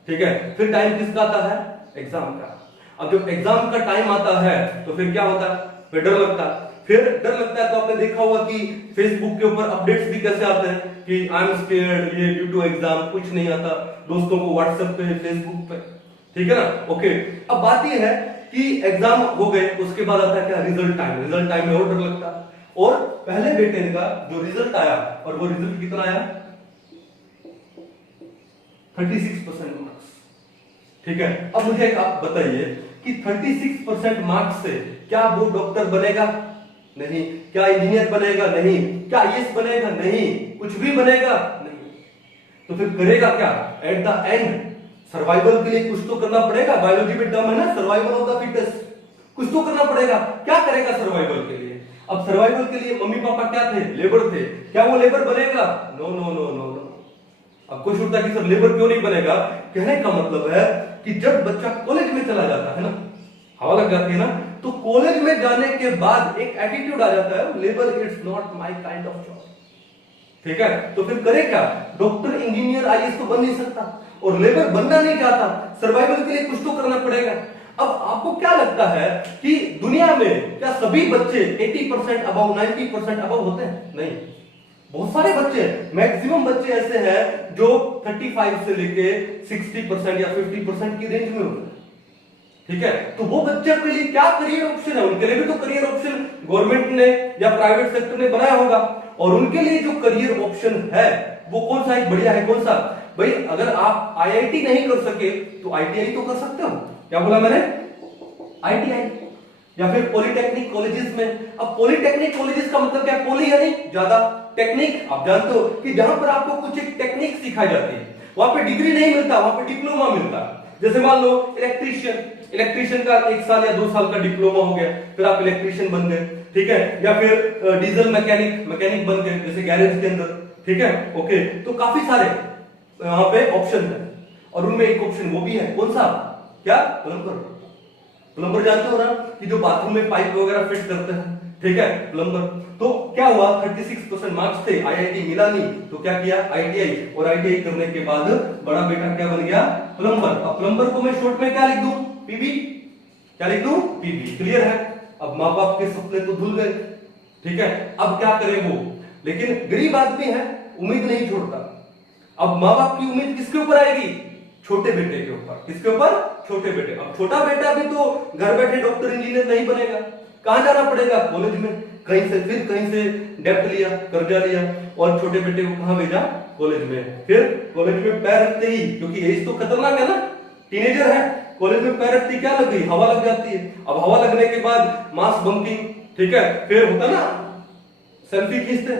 ठीक है। फिर टाइम किसका आता है, एग्जाम का। अब जब एग्जाम का टाइम आता है तो फिर क्या होता है, फिर डर लगता है। फिर डर लगता है तो आपने देखा होगा कि फेसबुक के ऊपर अपडेट्स भी कैसे आते हैं कि आई एम स्केयर्ड, ये ड्यू टू एग्जाम, कुछ नहीं आता दोस्तों को व्हाट्सएप पे, फेसबुक पे, ठीक है ना, ओके। अब बात ये है कि एग्जाम हो गए, उसके बाद आता है क्या, रिजल्ट टाइम। रिजल्ट टाइम में और डर लगता है। और पहले बेटे का जो रिजल्ट आया, और वो रिजल्ट कितना आया, 36% मार्क्स, ठीक है। अब मुझे आप बताइए कि 36% मार्क्स से क्या वो डॉक्टर बनेगा, नहीं। क्या इंजीनियर बनेगा, नहीं। क्या आईएएस बनेगा, नहीं। कुछ भी बनेगा, नहीं। तो फिर करेगा क्या, एट द एंड सर्वाइवल के लिए कुछ तो करना पड़ेगा। बायोलॉजी में टर्म है ना, सर्वाइवल ऑफ द फिटेस्ट, कुछ तो करना पड़ेगा। क्या करेगा सर्वाइवल के लिए? अब सर्वाइवल के लिए मम्मी पापा क्या थे, लेबर थे। क्या वो लेबर बनेगा? No no no no no. अब कुछ होता है कि सर लेबर क्यों नहीं बनेगा, कहने का मतलब है कि जब बच्चा कॉलेज में चला जाता है ना, हवा लग जाती है ना, तो कॉलेज में जाने के बाद एक एटीट्यूड आ जाता है, labour it's not my kind of job, ठीक है। तो फिर करे क्या, डॉक्टर, इंजीनियर, आईएएस तो बन नहीं सकता, और लेबर बनना नहीं चाहता, सर्वाइवल के लिए कुछ तो करना पड़ेगा। अब आपको क्या लगता है कि दुनिया में क्या सभी बच्चे 80% अबव, 90% अबव होते हैं? नहीं, बहुत सारे बच्चे, मैक्सिमम बच्चे ऐसे हैं जो 35 से लेके 60% या 50% की रेंज में होते हैं, ठीक है। तो वो बच्चे के लिए क्या करियर ऑप्शन है, उनके लिए भी तो करियर ऑप्शन गवर्नमेंट ने या प्राइवेट सेक्टर ने बनाया होगा, और उनके लिए जो करियर ऑप्शन है वो कौन सा एक बढ़िया है, कौन सा? भाई अगर आप आईआईटी नहीं कर सके तो आईटीआई तो कर सकते हो। क्या बोला मैंने? आईटीआई, या फिर पॉलिटेक्निक कॉलेजेस में। अब पॉलिटेक्निक कॉलेजेस का मतलब क्या, पॉली यानी ज्यादा, टेक्निक आप जानते हो कि जहां पर आपको कुछ एक टेक्निक सिखाई जाती है, वहां पे डिग्री नहीं मिलता, वहां पे डिप्लोमा मिलता है। जैसे मान लो इलेक्ट्रीशियन का 1 साल या 2 साल का डिप्लोमा हो गया, फिर आप इलेक्ट्रीशियन बन गए, ठीक है। या फिर डीजल मैकेनिक बन गए, जैसे गैरेज के अंदर, ठीक है, ओके। तो काफी सारे यहाँ पे ऑप्शन है, और उनमें एक ऑप्शन वो भी है, कौन सा? क्या? प्लम्बर जानते हो ना, कि जो बाथरूम में पाइप वगैरह फिट करते हैं, ठीक है, प्लम्बर। तो क्या हुआ, 36% मार्क्स थे, आईआईटी मिला नहीं, तो क्या किया, आईटीआई, और आईटीआई करने के बाद बड़ा बेटा क्या बन गया, प्लम्बर। अब प्लम्बर को मैं शॉर्ट में क्या लिख दूं, पीबी। क्या लिख दूं? पीबी। क्लियर है? अब माँ बाप के सपने तो धुल गए, ठीक है। अब क्या करे वो, लेकिन गरीब आदमी है, उम्मीद नहीं छोड़ता। अब माँ बाप की उम्मीद किसके ऊपर आएगी, छोटे बेटे के ऊपर। किसके ऊपर? छोटे बेटे। अब छोटा बेटा भी तो घर बैठे डॉक्टर, इंजीनियर नहीं बनेगा, कहां जाना पड़ेगा, कॉलेज में, कहीं से, फिर कहीं से डेब्ट लिया, कर्जा लिया, और छोटे बेटे को कहां भेजा, कॉलेज में। फिर कॉलेज में पैर रखते ही, क्योंकि एज तो खतरनाक है ना, टीनेजर है, कॉलेज में पैर रखते क्या लग गई, हवा लग जाती है। अब हवा लगने के बाद मास बंकिंग, ठीक है, फिर होता ना सेल्फी खींचते,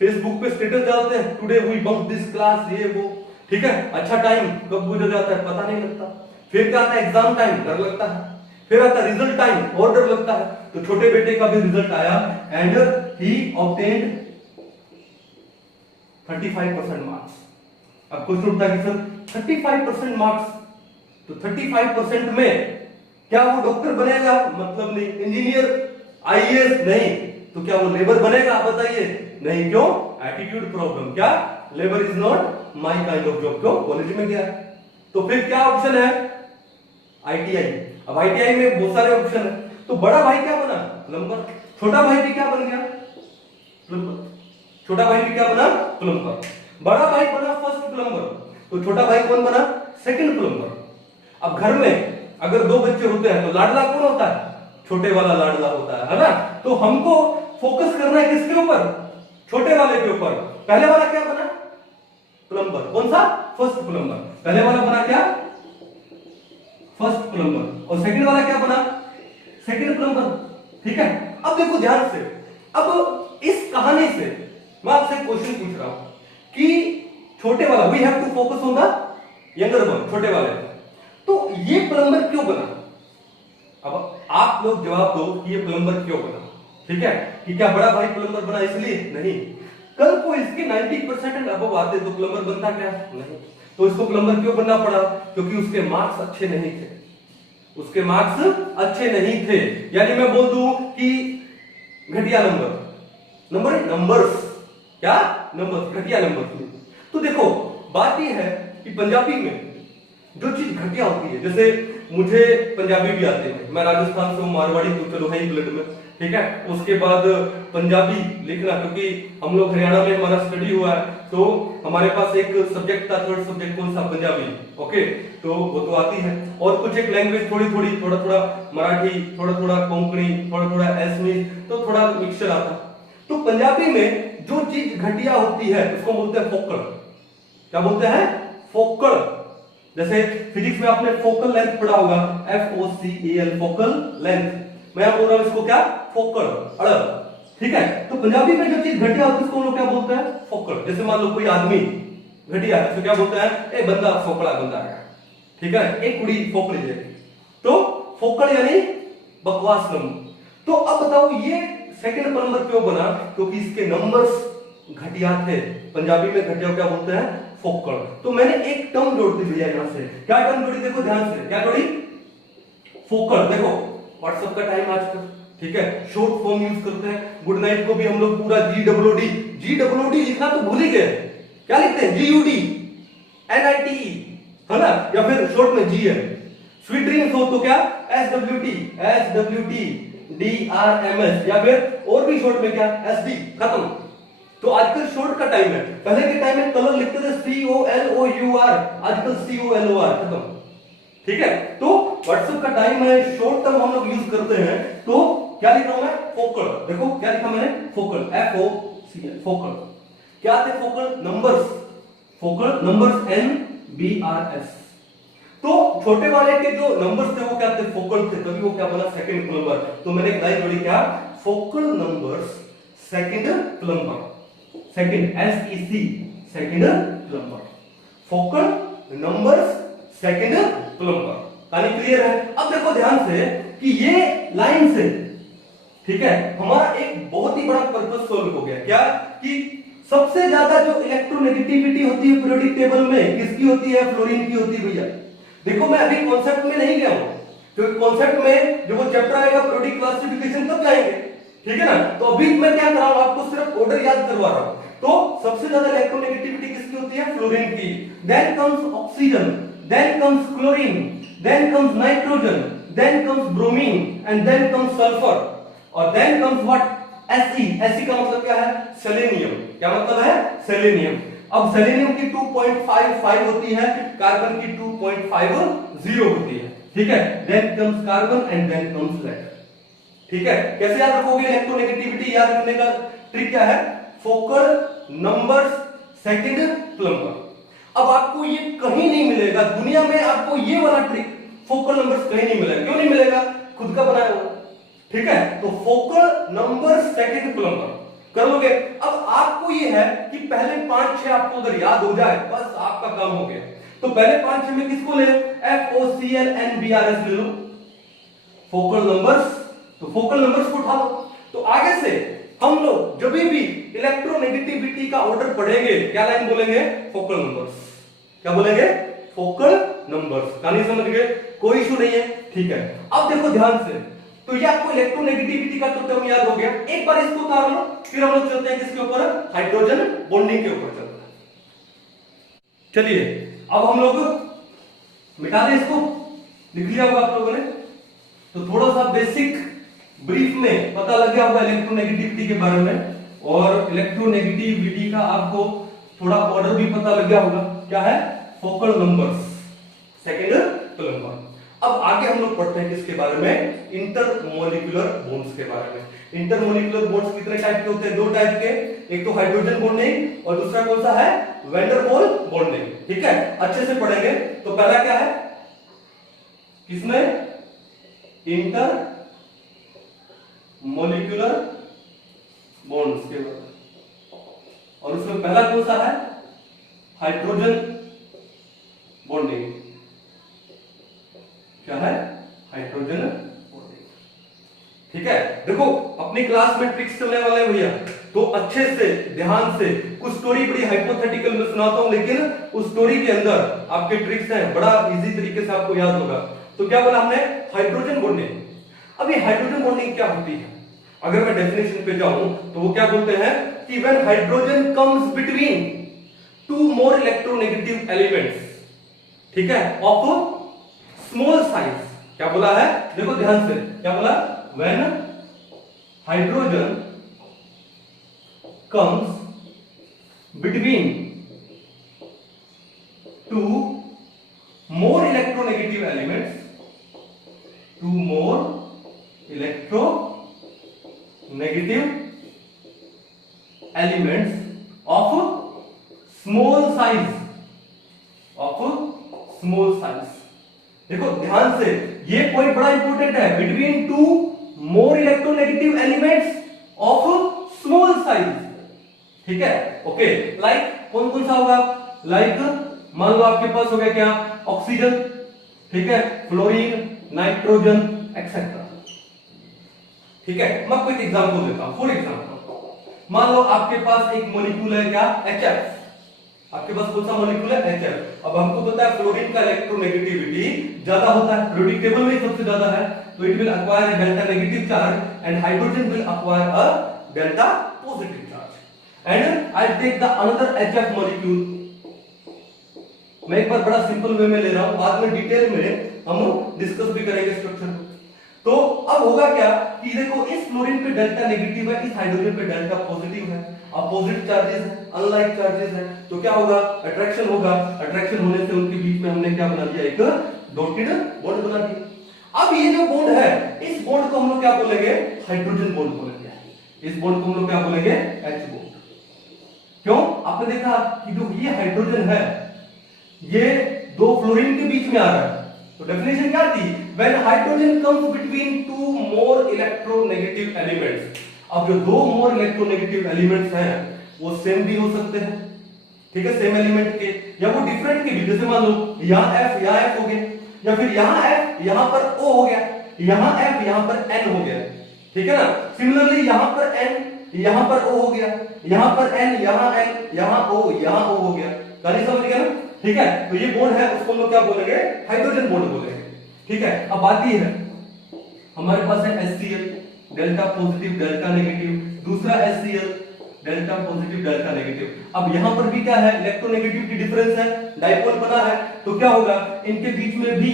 फेसबुक पे स्टेटस डालते हैं, today we bunk this class, ये वो, ठीक है। अच्छा टाइम कब गुजर जाता है पता नहीं लगता। फिर क्या आता है, एग्जाम टाइम, डर लगता है, फिर आता रिजल्ट टाइम, और डर लगता है। तो छोटे बेटे का भी रिजल्ट आया एंड ही ऑब्टेन्ड 35% मार्क्स। अब क्वेश्चन उठता है कि सर 35% मार्क्स, तो 35% में क्या वो डॉक्टर बनेगा? मतलब नहीं। इंजीनियर, आईएएस नहीं, तो क्या वो लेबर बनेगा? आप बताइए। नहीं, क्यों? Attitude problem. क्या? Labour is not my kind of job. क्यों? कॉलेज में गया। तो फिर क्या ऑप्शन है? आईटीआई। अब आईटीआई में बहुत सारे ऑप्शन है। तो बड़ा भाई क्या बना? प्लम्बर। छोटा भाई भी क्या बन गया? प्लम्बर। छोटा भाई भी क्या बना? प्लम्बर। बड़ा भाई बना फर्स्ट प्लम्बर, तो छोटा भाई कौन बना? Second plumber. अब घर में अगर दो बच्चे होते हैं तो लाडला कौन होता है? छोटे वाला लाडला होता है ना? तो हमको फोकस करना है किसके ऊपर? छोटे वाले के ऊपर। पहले वाला क्या बना? प्लम्बर। कौन सा? First plumber. पहले वाला बना क्या? First plumber. और सेकंड वाला क्या बना? Second plumber. ठीक है। अब देखो ध्यान से, अब इस कहानी से मैं आपसे क्वेश्चन पूछ रहा हूं कि छोटे वाला, we have to focus on the younger one, छोटे वाले। तो ये प्लम्बर क्यों बना? अब आप लोग जवाब दो कि ये प्लम्बर क्यों बना। ठीक है, कि क्या बड़ा भाई प्लम्बर बना इसलिए? नहीं। कल को इसके 90% एंड अबव आते तो प्लम्बर बनता क्या? नहीं। तो इसको प्लम्बर क्यों बनना पड़ा? क्योंकि उसके मार्क्स अच्छे नहीं थे। उसके मार्क्स अच्छे नहीं थे, यानी मैं बोल दूं कि घटिया नंबर्स, क्या? नंबर्स, घटिया नंबर। तो देखो बात यह है कि पंजाबी में जो चीज घटिया होती है, जैसे मुझे पंजाबी भी आते हैं, मैं राजस्थान से हूं, मारवाड़ी तो चलो है ही ब्लड में। ठीक है। उसके बाद पंजाबी लिखना, क्योंकि हम लोग हरियाणा में हमारा स्टडी हुआ है, तो हमारे पास एक सब्जेक्ट था, थर्ड सब्जेक्ट कौन सा? पंजाबी। ओके, तो वो तो आती है। और कुछ एक लैंग्वेज थोड़ा थोड़ा मराठी, थोड़ा कोंकणी, थोड़ा एसमीज, तो थोड़ा मिक्सचर आता। तो पंजाबी में जो चीज घटिया होती है उसको बोलते हैं फोकल। क्या बोलते हैं? फोकल। जैसे फिजिक्स में आपने फोकल लेंथ पढ़ा होगा, FOCAL, फोकल लेंथ। मैं बोल रहा हूं इसको क्या? फोकल, अड़। ठीक है। तो पंजाबी में जो चीज घटिया होती है उसको लोग क्या बोलते हैं? फोकल। जैसे मान लो कोई आदमी घटिया है, तो क्या बोलते हैं? ए बंदा फोकड़ा बंदा है। ठीक है। एक कुड़ी फोकड़ी है, तो फोकल यानी बकवास नंबर। तो अब बताओ ये सेकंड प्लम्बर क्यों बना? क्योंकि इसके नंबर्स घटिया थे। पंजाबी में घटिया क्या बोलते हैं? फोकल। तो मैंने एक टर्म जोड़ दी भैया यहां से। क्या टर्म जोड़ी? देखो ध्यान से, क्या जोड़ी? फोकल। देखो व्हाट्सएप का टाइम आजकल, ठीक है, शॉर्ट फॉर्म यूज करते हैं। गुड नाइट को भी हम लोग पूरा GWD लिखना तो भूल ही गए। क्या लिखते हैं? GUD, NITE, है ना? या फिर शॉर्ट में GM। स्वीट ड्रीम्स हो तो क्या? SWT, DRMS, या फिर और भी शॉर्ट में क्या? SD। खत्म। तो आजकल शॉर्ट का टाइम है। पहले के टाइम में कलर लिखते थे COLOUR, आजकल COLOR। खत्म। ठीक है। तो व्हाट्सएप का टाइम है, शॉर्ट टर्म हम लोग यूज करते हैं। तो क्या लिख रहा हूं मैं? फोकल। देखो क्या लिखा मैंने? Focal, FOCL, focal. क्या थे? Focal numbers, focal numbers, NBRS। तो छोटे वाले के जो नंबर्स थे वो क्या थे? फोकल थे, तभी वो क्या बना? Second plumber. तो मैंने एक लाइन जोड़ी, क्या? Focal numbers second plumber. Second, SEC, second plumber. Focal numbers second plumber. कहानी क्लियर है? अब देखो ध्यान से कि ये लाइन से, ठीक है, हमारा एक बहुत ही बड़ा पर्पस सोल्व हो गया। क्या? कि सबसे ज्यादा जो इलेक्ट्रोनेगेटिविटी होती है पीरियोडिक टेबल में किसकी होती है? फ्लोरीन की होती है भैया। देखो मैं अभी कॉन्सेप्ट में नहीं गया हूं, क्योंकि कॉन्सेप्ट में जो वो चैप्टर आएगा पीरियोडिक क्लासिफिकेशन तब जाएंगे। ठीक है ना? तो अभी मैं क्या कर रहा हूं? आपको सिर्फ ऑर्डर याद करवा रहा हूं। तो सबसे ज्यादा इलेक्ट्रोनेगेटिविटी किसकी होती है? फ्लोरीन की। Then comes oxygen, then comes chlorine, then comes nitrogen, then comes bromine, and then comes sulphur, और देन कम्स व्हाट? Fe का मतलब क्या है? सेलेनियम। क्या मतलब है? सेलेनियम। अब सेलेनियम की 2.55 होती है, कार्बन की 2.50 होती है। ठीक है। Then comes carbon and then comes lead. ठीक है। कैसे याद रखोगे इलेक्ट्रोनेगेटिविटी? याद रखने का ट्रिक क्या है? Focal numbers second plumber. अब आपको ये कहीं नहीं मिलेगा दुनिया में, आपको ये वाला ट्रिक फोकल नंबर्स कहीं नहीं मिलेगा। क्यों नहीं मिलेगा? खुद का बनाया हुआ। ठीक है। तो फोकल नंबर सेकंड प्लम्बर कर लोगे। अब आपको ये है कि पहले 5-6 आपको अगर याद हो जाए बस आपका काम हो गया। तो पहले 5-6 में किसको ले? FOCL NBRS ले लो। फोकल नंबर्स, तो फोकल नंबर्स को उठा लो। तो आगे से हम लोग जब भी इलेक्ट्रोनेगेटिविटी का ऑर्डर पढ़ेंगे क्या लाइन बोलेंगे? Focal numbers. क्या बोलेंगे? Focal numbers. कहानी समझ गए? कोई इशू नहीं है, ठीक है। अब देखो ध्यान से, तो ये आपको इलेक्ट्रोनेगेटिविटी का तो टर्म याद हो गया। एक बार इसको उतार लो, फिर हम लोग चलते हैं किसके ऊपर? हाइड्रोजन बॉन्डिंग के ऊपर चलते हैं। चलिए अब हम लोग मिटा दें इसको, लिख लिया होगा आप लोगों ने, तो थोड़ा सा बेसिक ब्रीफ में पता लग गया होगा इलेक्ट्रोनेगेटिविटी के बारे में, और इलेक्ट्रोनेगेटिविटी का आपको थोड़ा ऑर्डर भी पता लग गया होगा। क्या है? Focal numbers, second number. अब आगे हम लोग पढ़ते हैं किसके बारे में? इंटरमोलिकुलर बॉन्ड्स के बारे में। इंटरमोलिकुलर बॉन्ड्स कितने टाइप के होते हैं? दो टाइप के, एक तो हाइड्रोजन बॉन्डिंग और दूसरा कौन सा है? वैन वाल बॉन्डिंग। ठीक है, अच्छे से पढ़ेंगे। तो पहला क्या है? किसमें? इंटर मोलिकुलर बॉन्ड्स के बारे में, और उसमें पहला कौन सा है? Hydrogen bonding. क्या है? Hydrogen bonding. ठीक है, देखो अपनी क्लास में ट्रिक्स चलने वाले हैं भैया, तो अच्छे से ध्यान से, कुछ स्टोरी बड़ी हाइपोथेटिकल में सुनाता हूं, लेकिन उस स्टोरी के अंदर आपके ट्रिक्स हैं, बड़ा इजी तरीके से आपको याद होगा। तो क्या बोला हमने? Hydrogen bonding. अब ये हाइड्रोजन बॉन्डिंग क्या होती है? अगर मैं डेफिनेशन पे जाऊं तो वो क्या बोलते हैं कि when hydrogen comes between two more electronegative elements, ठीक है, ऑफ स्मॉल साइज। क्या बोला है? देखो ध्यान से, क्या बोला? When hydrogen comes between two more electronegative elements, two more electro negative elements of small size, of small size. देखो ध्यान से, ये पॉइंट बड़ा इंपॉर्टेंट है, between two more electronegative elements of small size. ठीक है, ओके। लाइक कौन कौन सा होगा? लाइक मान लो आपके पास हो गया क्या? ऑक्सीजन, ठीक है, फ्लोरीन, नाइट्रोजन एक्सेट्रा। ठीक है, मैं आपको एक एग्जांपल देता हूं। फॉर एग्जांपल मान लो आपके पास एक मॉलिक्यूल है क्या? HF। आपके पास कौन सा मॉलिक्यूल है? HF। अब हमको पता है फ्लोरीन का इलेक्ट्रोनेगेटिविटी ज्यादा होता है, पीरियोडिक टेबल में सबसे ज्यादा है, तो it will acquire a delta negative charge and hydrogen will acquire a delta positive charge. And I take the another HF molecule. मैं एक बार बड़ा सिंपल वे में ले रहा हूं, बाद में डिटेल में हम डिस्कस भी करेंगे स्ट्रक्चर को। तो अब होगा क्या कि देखो इस फ्लोरीन पे डेल्टा नेगेटिव है, इस हाइड्रोजन पे डेल्टा पॉजिटिव है, अपोजिट चार्जेस है, अनलाइक चार्जेस है, तो क्या होगा? अट्रैक्शन होगा। अट्रैक्शन होने से उनके बीच में हमने क्या बना दिया? एक डॉटेड बॉन्ड बना दिया। अब ये जो बॉन्ड है, इस बॉन्ड को हम लोग क्या बोलेंगे? हाइड्रोजन बॉन्ड बोलेंगे। इस बॉन्ड को हम लोग क्या बोलेंगे? H bond. क्यों? आपने देखा कि जो ये हाइड्रोजन है, ये दो फ्लोरीन के बीच में आ रहा है, तो डेफिनेशन क्या थी? When hydrogen comes between two more electronegative elements। अब जो दो more electronegative elements हैं वो सेम भी हो सकते हैं, ठीक है, सेम एलिमेंट के, या वो डिफरेंट के भी। जैसे मान लो यहाँ F हो गया, या फिर यहाँ F यहाँ पर O हो गया, यहाँ F यहाँ पर N हो गया, ठीक है ना। सिमिलरली यहाँ पर N यहाँ पर O हो गया, यहाँ पर N यहाँ N यहाँ O यहाँ O हो गया। कहानी समझ गया ना? ठीक है, तो ये बॉन्ड है, उसको हम लोग क्या बोलेंगे? हाइड्रोजन बॉन्ड बोलेंगे। ठीक है, अब बात ये है, हमारे पास है HCl, delta positive delta negative, दूसरा HCl, delta positive delta negative. अब यहां पर भी क्या है? इलेक्ट्रोनेगेटिविटी डिफरेंस है, डाइपोल बना है, तो क्या होगा? इनके बीच में भी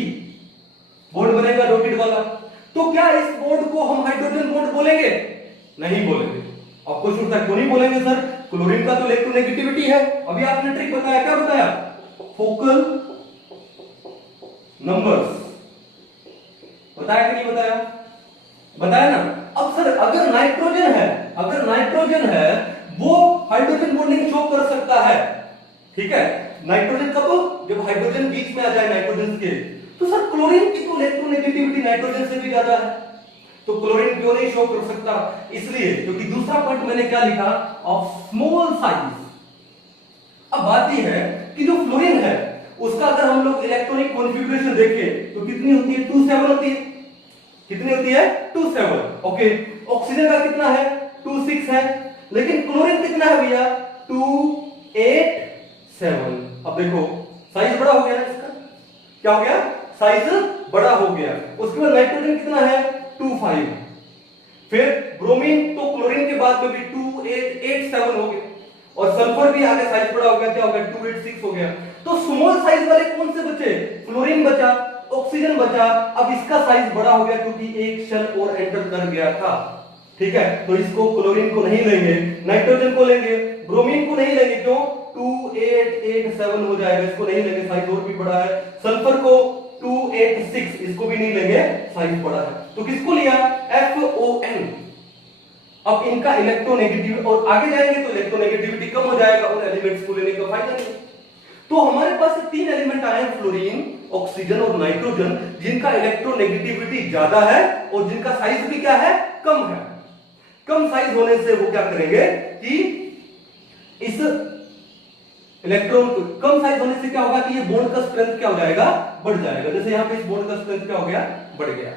बॉन्ड बनेगा डॉटेड वाला। तो क्या इस बॉन्ड को हम हाइड्रोजन बॉन्ड बोलेंगे? नहीं बोलेंगे। अब क्वेश्चन उठता है क्यों नहीं बोलेंगे सर? क्लोरीन का तो इलेक्ट्रोनेगेटिविटी है। अभी आपने ट्रिक बताया, क्या बताया? फोकल नंबर्स बताया कि नहीं बताया? बताया ना। अब सर अगर नाइट्रोजन है, अगर नाइट्रोजन है वो हाइड्रोजन बॉन्डिंग शो कर सकता है, ठीक है। नाइट्रोजन कब? जब हाइड्रोजन बीच में आ जाए नाइट्रोजन के। तो सर क्लोरीन की तो इलेक्ट्रोनेगेटिविटी नाइट्रोजन से भी ज्यादा है, तो क्लोरीन क्यों नहीं शो कर सकता? इसलिए क्योंकि दूसरा पॉइंट मैंने क्या लिखा? Of small size. अब बात यह है कि जो फ्लोरीन है उसका अगर हम लोग इलेक्ट्रॉनिक कॉन्फ़िगरेशन देखें तो कितनी होती है? 2 7 होती है, कितनी होती है 27। ओके, ऑक्सीजन का कितना है 26 है, लेकिन क्लोरीन कितना है भैया 287। अब देखो साइज बड़ा हो गया ना इसका, क्या हो गया साइज बड़ा हो गया। उसके बाद नाइट्रोजन कितना है 25, फिर ब्रोमीन तो क्लोरीन के बाद में भी 2887 हो गया, और सल्फर भी आगे साइज बड़ा हो गया, क्या हो गया 286 हो गया। तो स्मॉल साइज वाले कौन से बचे, फ्लोरीन बचा, ऑक्सीजन बचा। अब इसका साइज बड़ा हो गया क्योंकि एक शेल और एंटर कर गया था, ठीक है। तो इसको क्लोरीन को नहीं लेंगे, नाइट्रोजन को लेंगे, ब्रोमीन को नहीं लेंगे, क्यों 2887 हो जाएगा, इसको नहीं लेंगे, साइज और भी बड़ा है। सल्फर को 286, इसको भी नहीं लेंगे, साइज बड़ा है। तो किसको लिया FON। अब इनका इलेक्ट्रोनेगेटिव, और आगे जाएंगे तो इलेक्ट्रोनेगेटिविटी कम हो जाएगा, उन एलिमेंट्स को लेने का फायदा नहीं। तो हमारे पास तीन एलिमेंट आए हैं, फ्लोरीन, ऑक्सीजन और नाइट्रोजन, जिनका इलेक्ट्रोनेगेटिविटी ज्यादा है और जिनका साइज भी क्या है कम है। कम साइज होने से वो क्या करेंगे कि इस इलेक्ट्रॉन कम साइज होने से क्या होगा कि ये बॉन्ड का स्ट्रेंथ क्या हो जाएगा बढ़ जाएगा। जैसे यहां पे इस बॉन्ड का स्ट्रेंथ क्या हो गया बढ़ गया।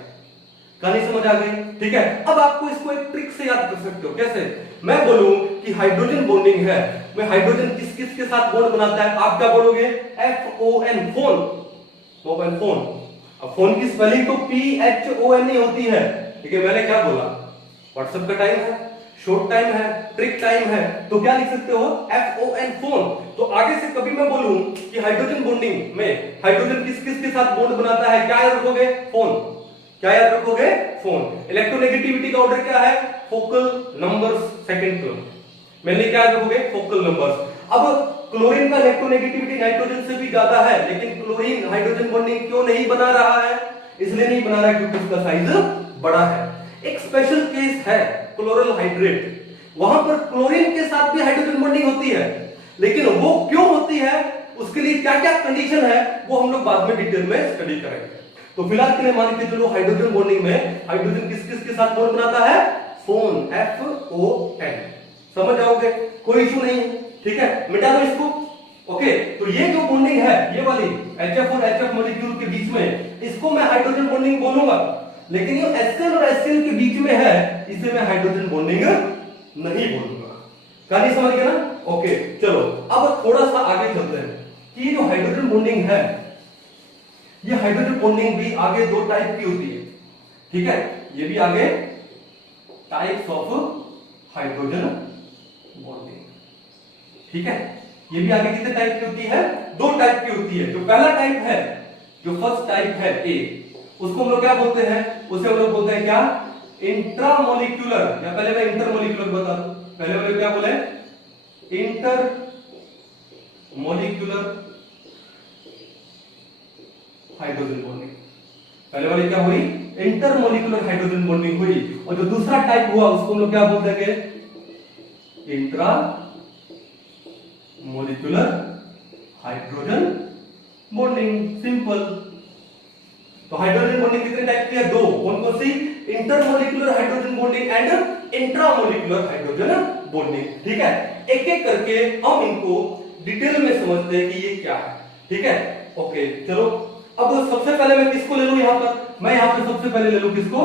कहानी समझ आ गई, ठीक है। अब आपको इसको एक ट्रिक से याद कर सकते हो। कैसे, मैं बोलूं कि हाइड्रोजन बॉन्डिंग है, मैं हाइड्रोजन किस किस के साथ बॉन्ड बनाता है, आप क्या बोलोगे FON, फोन, मोबाइल फोन। अब फोन की स्पेलिंग तो PHON ही होती है, ठीक है। मैंने क्या बोला, व्हाट्सएप का टाइम है, शॉर्ट टाइम है, ट्रिक टाइम है, तो क्या लिख सकते हो FON, फोन। तो आगे से कभी मैं बोलूं कि हाइड्रोजन बॉन्डिंग में हाइड्रोजन किस किस के साथ बॉन्ड बनाता है, क्या याद रखोगे फोन, क्या याद रखोगे फोन। इलेक्ट्रोनेगेटिविटी का ऑर्डर क्या है, फोकल नंबर्स सेकंड क्रम, मैंने क्या याद रखोगे फोकल नंबर्स। अब क्लोरीन का इलेक्ट्रोनेगेटिविटी नाइट्रोजन से भी ज्यादा है, लेकिन क्लोरीन हाइड्रोजन बॉन्डिंग क्यों नहीं बना रहा है, इसलिए नहीं बना रहा है क्योंकि उसका साइज बड़ा है। एक स्पेशल केस है क्लोरल हाइड्रेट, वहां पर क्लोरीन के साथ भी हाइड्रोजन बॉन्डिंग होती है, लेकिन वो क्यों होती है, उसके लिए क्या क्या कंडीशन है, वो हम लोग बाद में डिटेल में स्टडी करेंगे। तो फिलहाल के लिए मान के चलो हाइड्रोजन बॉन्डिंग में हाइड्रोजन किस किस के साथ बॉन्ड बनाता है, फोन, FON। समझ आओगे, कोई इशू नहीं है, ठीक है। मिटा दो इसको। ओके, तो ये जो बॉन्डिंग है, ये वाली HF और HF मॉलिक्यूल के बीच में, इसको मैं हाइड्रोजन बॉन्डिंग बोलूंगा, लेकिन ये HCl और HCl के बीच में है, इसे मैं हाइड्रोजन बॉन्डिंग नहीं बोलूंगा। कहानी समझ गए ना। ओके, चलो अब थोड़ा सा आगे चलते हैं कि ये जो हाइड्रोजन बॉन्डिंग है, ये हाइड्रोजन बॉन्डिंग भी आगे दो टाइप की होती है, ठीक है। ये भी आगे टाइप्स ऑफ हाइड्रोजन बॉन्डिंग, ठीक है। ये भी आगे कितने टाइप की होती है, दो टाइप की होती है। जो पहला टाइप है, जो फर्स्ट टाइप है A, उसको हम लोग क्या बोलते हैं, उसे हम लोग बोलते हैं क्या इंट्रामोलिक्यूलर, या पहले मैं इंटरमोलिक्यूलर बता दूं, पहले वाले क्या बोले इंटर मोलिक्यूलर हाइड्रोजन बॉन्डिंग। पहले वाली क्या हुई इंटरमोलिक्यूलर हाइड्रोजन बॉन्डिंग हुई, और जो दूसरा टाइप हुआ उसको हम लोग क्या बोलते हैं intramolecular hydrogen bonding. Simple. तो हाइड्रोजन बॉन्डिंग कितने टाइप की है, दो। कौन कौन सी, intermolecular hydrogen bonding and intramolecular hydrogen bonding, ठीक है। एक एक करके हम इनको डिटेल में समझते हैं कि ये क्या है, ठीक है। ओके, चलो अब सबसे पहले मैं किसको ले लूं, यहां पर मैं यहां पे सबसे पहले ले लूं किसको,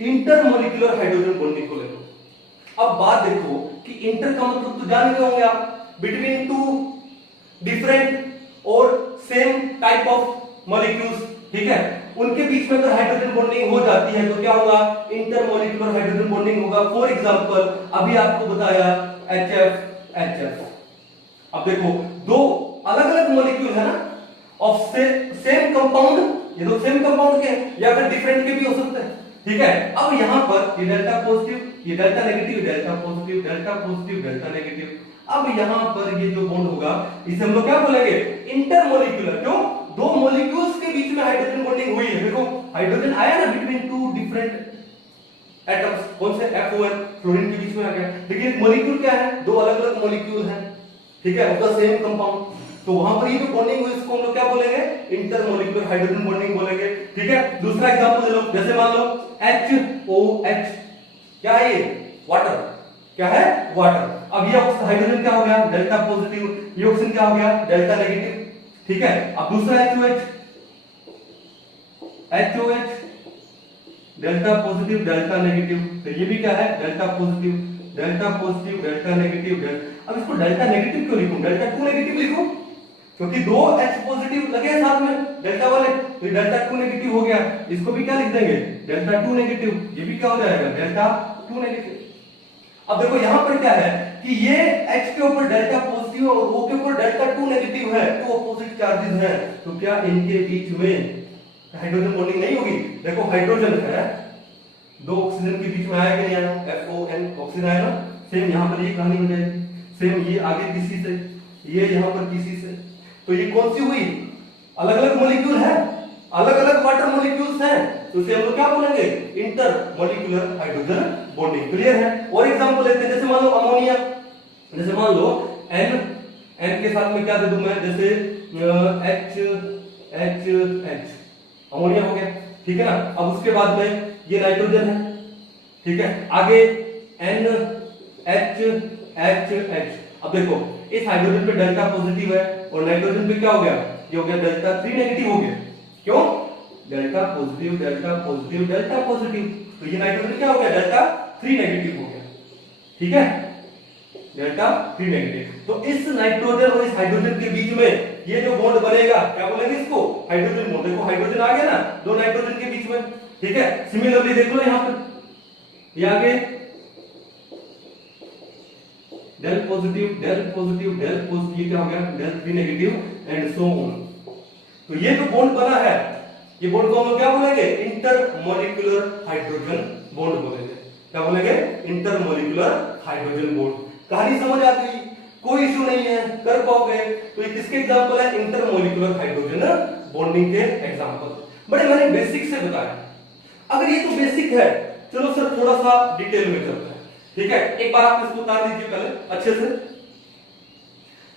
इंटरमोलिक्यूलर हाइड्रोजन बॉन्डिंग को ले लूं। अब बात देखो कि इंटर का मतलब तो जान गए होंगे आप, बिटवीन टू डिफरेंट और सेम टाइप ऑफ मॉलिक्यूल्स, ठीक है। उनके बीच में अगर हाइड्रोजन बॉन्डिंग हो जाती है तो क्या होगा, इंटरमोलिक्यूलर हाइड्रोजन बॉन्डिंग होगा। फॉर एग्जांपल अभी आपको बताया HF HF। अब देखो दो अलग अलग मॉलिक्यूल है ना ऑफ सेम कंपाउंड, ये दो सेम कंपाउंड के या फिर डिफरेंट के भी हो सकते हैं, ठीक है। अब यहां पर ये डेल्टा पॉजिटिव, ये delta negative, delta positive, delta positive, delta negative. अब यहां पर ये जो बॉन्ड होगा इसे हम लोग क्या बोलेंगे इंटरमोलिक्यूलर। क्यों, दो मॉलिक्यूल्स के बीच में हाइड्रोजन बॉन्डिंग हुई है। देखो हाइड्रोजन आया ना बिटवीन टू डिफरेंट एटम्स, कौन से FON, फ्लोरीन के बीच में आ गया, लेकिन मॉलिक्यूल क्या है, दो अलग अलग मॉलिक्यूल हैं, ठीक है, उसका सेम कंपाउंड। तो वहां पर ये जो बॉन्डिंग हुई इसको हम लोग क्या बोलेंगे इंटरमोलिक्यूलर हाइड्रोजन बॉन्डिंग बोलेंगे, ठीक है। दूसरा एग्जांपल ले लो, जैसे मान लो HOH, क्या है ये वाटर, क्या है वाटर। अब ये हाइड्रोजन क्या हो गया डेल्टा पॉजिटिव, ये ऑक्सीजन क्या हो गया डेल्टा नेगेटिव, ठीक है। अब दूसरा HOH delta positive delta negative, तो ये भी क्या है delta positive delta negative delta. अब इसको डेल्टा नेगेटिव क्यों लिखूं, डेल्टा टू नेगेटिव लिखूं, क्योंकि दो H पॉजिटिव लगे हैं साथ में डेल्टा वाले, तो डेल्टा टू नेगेटिव हो गया। इसको भी क्या लिख देंगे डेल्टा टू नेगेटिव, ये भी क्या हो जाएगा डेल्टा टू नेगेटिव। अब देखो यहां पर क्या है कि ये H के ऊपर डेल्टा पॉजिटिव और O के ऊपर डेल्टा टू नेगेटिव है, तो अपोजिट चार्जेस हैं, तो क्या इनके बीच में हाइड्रोजन बॉन्डिंग नहीं होगी। देखो हाइड्रोजन है, दो ऑक्सीजन के बीच में आया कि नहीं आया, FON ऑक्सीजन आया ना, सेम यहां पर ये कहानी हो जाएगी, सेम ये आगे किसी से, ये यहां पर किसी से, तो ये कौन सी हुई, अलग अलग मॉलिक्यूल है, अलग अलग वाटर मॉलिक्यूल्स हैं, तो इसे हम लोग क्या बोलेंगे inter molecular hydrogen bonding. Clear है। और एग्जांपल लेते हैं, जैसे मान लो अमोनिया, जैसे मान लो N के साथ में क्या दे दूं मैं, जैसे H अमोनिया हो गया, ठीक है ना। अब उसके बाद में ये नाइट्रोजन है, ठीक है, आगे NH। अब देखो इस हाइड्रोजन पे डेल्टा पॉजिटिव है और नाइट्रोजन पे क्या हो गया, ये हो गया डेल्टा 3 नेगेटिव हो गया। क्यों, delta positive delta positive delta positive, तो ये नाइट्रोजन क्या हो गया डेल्टा 3 नेगेटिव हो गया, ठीक है, डेल्टा 3 नेगेटिव। तो इस नाइट्रोजन और इस हाइड्रोजन के बीच में ये जो बॉन्ड बनेगा क्या बोलेंगे इसको हाइड्रोजन बॉन्ड। देखो हाइड्रोजन आ गया ना दो नाइट्रोजन के बीच में, ठीक है। सिमिलरली देख लो यहां पर ये आगे del positive del positive del positive, ये क्या हो गया del 3 negative and so on. तो ये जो बॉन्ड बना है, ये बॉन्ड को हम लोग क्या बोलेंगे इंटरमॉलिक्यूलर हाइड्रोजन बॉन्ड बोलेंगे। क्या बोलेंगे इंटरमॉलिक्यूलर हाइड्रोजन बॉन्ड। कहानी समझ आ गई, कोई इशू नहीं है, कर पाओगे। तो ये किसके एग्जांपल है, इंटरमॉलिक्यूलर हाइड्रोजन बॉन्डिंग के एग्जांपल। बड़े मैंने बेसिक से बताया। अगर ये तो बेसिक है, चलो सर थोड़ा सा डिटेल में चलते हैं, ठीक है। एक बार आप इसको उतार लीजिए पहले अच्छे से।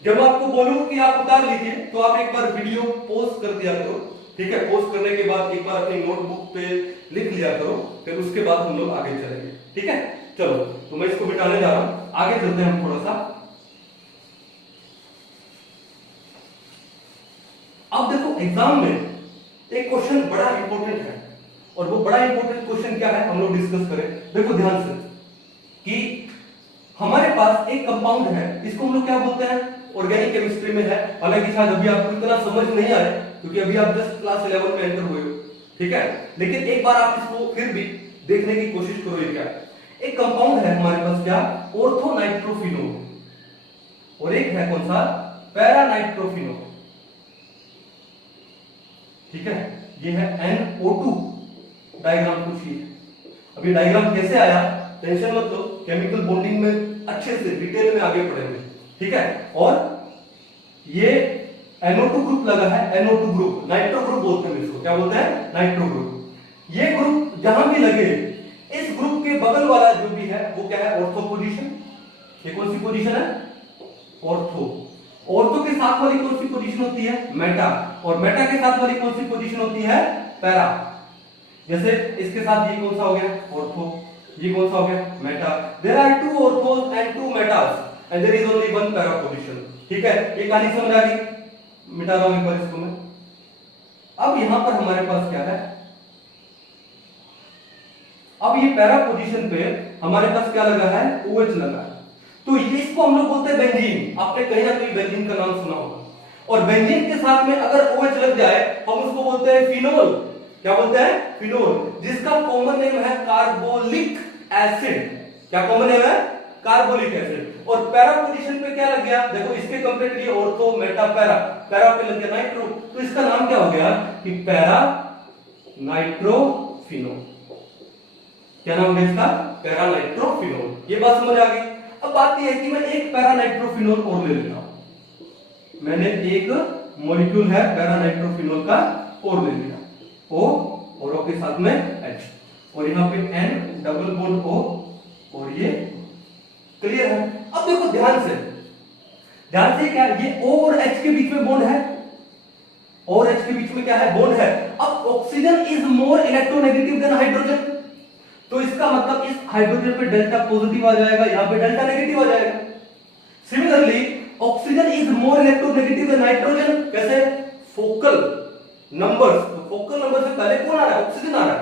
जब आपको बोलूं कि आप उतार लीजिए तो आप एक बार वीडियो पॉज कर दिया करो, ठीक है। पॉज करने के बाद एक बार अपनी नोटबुक पे लिख लिया करो, फिर उसके बाद हम लोग आगे चलेंगे, ठीक है। चलो तो मैं इसको बिठाने जा रहा हूं, आगे चलते हैं हम थोड़ा सा। अब देखो एग्जाम में एक क्वेश्चन बड़ा इंपॉर्टेंट है, और वो बड़ा इंपॉर्टेंट क्वेश्चन क्या है हम लोग डिस्कस करें। देखो ध्यान से कि हमारे पास एक कंपाउंड है, इसको हम लोग क्या बोलते हैं ऑर्गेनिक केमिस्ट्री में है। हालांकि शायद अभी आपको इतना समझ नहीं आए क्योंकि अभी आप जस्ट क्लास 11 में एंटर हुए हो, ठीक है। लेकिन एक बार आप इसको फिर भी देखने की कोशिश करो। ये क्या है, एक कंपाउंड है हमारे पास क्या ऑर्थोनाइट्रोफिनोल, और एक है कौन सा पैरानाइट्रोफिनोल, ठीक है। ये है NO2। डायग्राम पूछिए। अभी डायग्राम कैसे आया टेंशन मत लो, केमिकल बॉन्डिंग में अच्छे से डिटेल में आगे पढ़ेंगे, ठीक है। और ये NO2 ग्रुप लगा है, NO2 ग्रुप, नाइट्रो ग्रुप बोलते हैं इसको, क्या बोलते हैं नाइट्रो ग्रुप। ये ग्रुप जहां भी लगे, इस ग्रुप के बगल वाला जो भी है वो क्या है ऑर्थो पोजीशन। ये कौन सी पोजीशन है ऑर्थो। ऑर्थो के साथ वाली कौन सी पोजीशन होती है मेटा, और मेटा के साथ वाली कौन सी पोजीशन होती है पैरा। जैसे इसके साथ ये कौन सा हो गया ऑर्थो, ये कौन सा हो गया meta. There are 2 orthos and 2 metas and there is only 1 para position, ठीक है। ये कहानी समझ आ गई, मिटा रहा हूं एक बार इसको मैं। अब यहां पर हमारे पास क्या है, अब ये पैरा पोजीशन पे हमारे पास क्या लगा है OH लगा है, तो ये इसको हम लोग बोलते हैं बेंजीन। आपने कहीं ना कहीं बेंजीन का नाम सुना होगा, और बेंजीन के साथ में अगर OH लग जाए हम उसको बोलते हैं फिनोल। क्या बोलते हैं फिनोल, जिसका कॉमन नेम है कार्बोलिक एसिड। क्या कॉमन नेम है कार्बोलिक एसिड। और पैरा पोजीशन पे क्या लग गया, देखो इसके कंपेरेटिव ये ऑर्थो मेटा पैरा, पैरा पे लग गया नाइट्रो, तो इसका नाम क्या हो गया कि पैरा नाइट्रोफिनोल। क्या नाम है इसका पैरा नाइट्रोफिनोल। ये बात समझ आ गई। अब बात यह है कि मैं एक पैरा नाइट्रोफिनोल और ले लेता हूं, मैंने एक मॉलिक्यूल है पैरा नाइट्रोफिनोल का और ले लिया, O और O के साथ में H, और यहां पे N डबल बॉन्ड O, और ये क्लियर है। अब देखो ध्यान से क्या ये O और H के बीच में बॉन्ड है, और H के बीच में क्या है बॉन्ड है। अब oxygen is more electronegative than hydrogen, तो इसका मतलब इस हाइड्रोजन पे डेल्टा पॉजिटिव आ जाएगा, यहां पे डेल्टा नेगेटिव आ जाएगा। Similarly oxygen is more electronegative than nitrogen. कैसे फोकल नंबर्स, तो फोकल नंबर से पहले कौन आ रहा है ऑक्सीजन आ रहा है,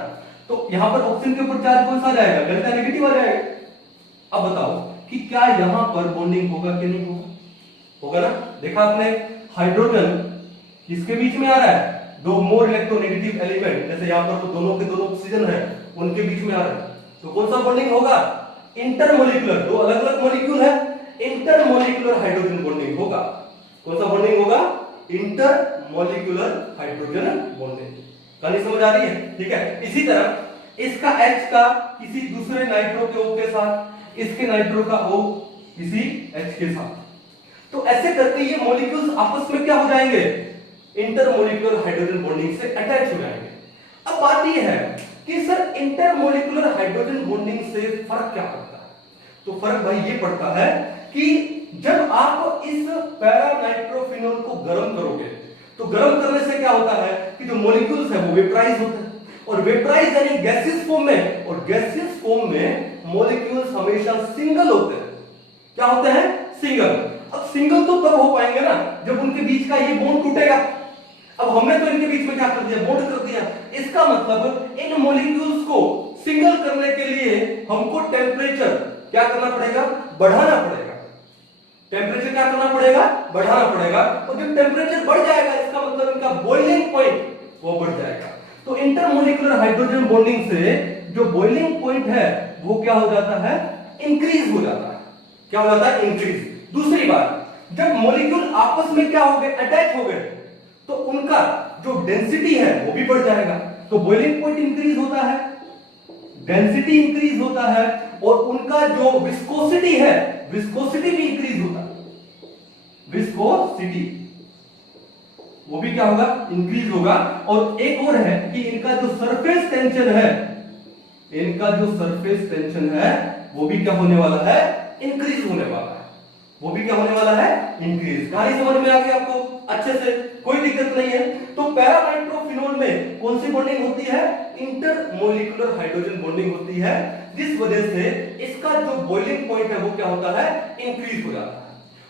तो यहां पर ऑक्सीजन के ऊपर चार्ज कौन सा आ जाएगा, डेल्टा नेगेटिव आ जाएगा। अब बताओ कि क्या यहां पर बॉन्डिंग होगा कि नहीं होगा, होगा ना। देखा आपने हाइड्रोजन किसके बीच में आ रहा है, दो मोर इलेक्ट्रोनेगेटिव एलिमेंट, जैसे यहां पर तो दोनों के दोनों ऑक्सीजन है उनके बीच में आ रहा है, तो कौन सा बॉन्डिंग होगा, इंटरमोलिकुलर, दो अलग अलग मॉलिक्यूल है, इंटरमोलिकुलर हाइड्रोजन बॉन्डिंग होगा। कौन सा बॉन्डिंग होगा, इंटरमोलिकुलर हाइड्रोजन बॉन्डिंग। कहानी समझ आ रही है, ठीक है। इसी तरह इसका H का किसी दूसरे नाइट्रो के O के साथ, इसके नाइट्रो का O किसी H के साथ, तो ऐसे करके ये मॉलिक्यूल्स आपस में क्या हो जाएंगे, इंटरमोलिकुलर हाइड्रोजन बॉन्डिंग से अटैच हो जाएंगे। अब बात ये है कि सर इंटरमोलिकुलर हाइड्रोजन बॉन्डिंग से फर्क क्या पड़ता है, तो फर्क भाई ये पड़ता है कि जब आप इस पैरानाइट्रोफिनोल को गर्म करोगे, तो गर्म करने से क्या होता है कि जो मॉलिक्यूल्स है वो वेपराइज होते हैं, और वेपराइज यानी गैसियस फॉर्म में, और गैसियस फॉर्म में मॉलिक्यूल्स हमेशा सिंगल होते हैं। क्या होते हैं, सिंगल। अब सिंगल तो तब हो पाएंगे ना जब उनके बीच का ये बॉन्ड टूटेगा। अब हमने तो इनके बीच में क्या कर दिया, बॉन्ड कर दिया। इसका मतलब इन मॉलिक्यूल्स को सिंगल करने के लिए हमको टेम्परेचर क्या करना पड़ेगा, बढ़ाना पड़ेगा। टेम्परेचर क्या करना पड़ेगा, बढ़ाना पड़ेगा। और जब टेम्परेचर बढ़ जाएगा इसका मतलब इनका बॉइलिंग पॉइंट वो बढ़ जाएगा। तो इंटरमोलिकुलर हाइड्रोजन बॉन्डिंग से जो बॉइलिंग पॉइंट है वो क्या हो जाता है, इंक्रीज हो जाता है। क्या हो जाता है, इंक्रीज। दूसरी बात, जब मॉलिक्यूल आपस में क्या हो गए, अटैच हो गए, तो उनका जो डेंसिटी है वो भी बढ़ जाएगा। तो बॉइलिंग पॉइंट इंक्रीज होता है, डेंसिटी इंक्रीज होता है, और उनका जो विस्कोसिटी है, विस्कोसिटी भी इंक्रीज होता है। विस्कोसिटी वो भी क्या होगा, इंक्रीज होगा। और एक और है कि इनका जो सरफेस टेंशन है, इनका जो सरफेस टेंशन है वो भी क्या होने वाला है, इंक्रीज होने वाला है। वो भी क्या होने वाला है, इंक्रीज। कहानी समझ में आ गई आपको अच्छे से, कोई दिक्कत नहीं है। तो पैरानाइट्रोफिनोल में कौन सी बॉन्डिंग होती है, इंटरमोलिकुलर हाइड्रोजन बॉन्डिंग होती है, जिस वजह से इसका जो बॉइलिंग पॉइंट है वो क्या होता है, इंक्रीज हो जाता है।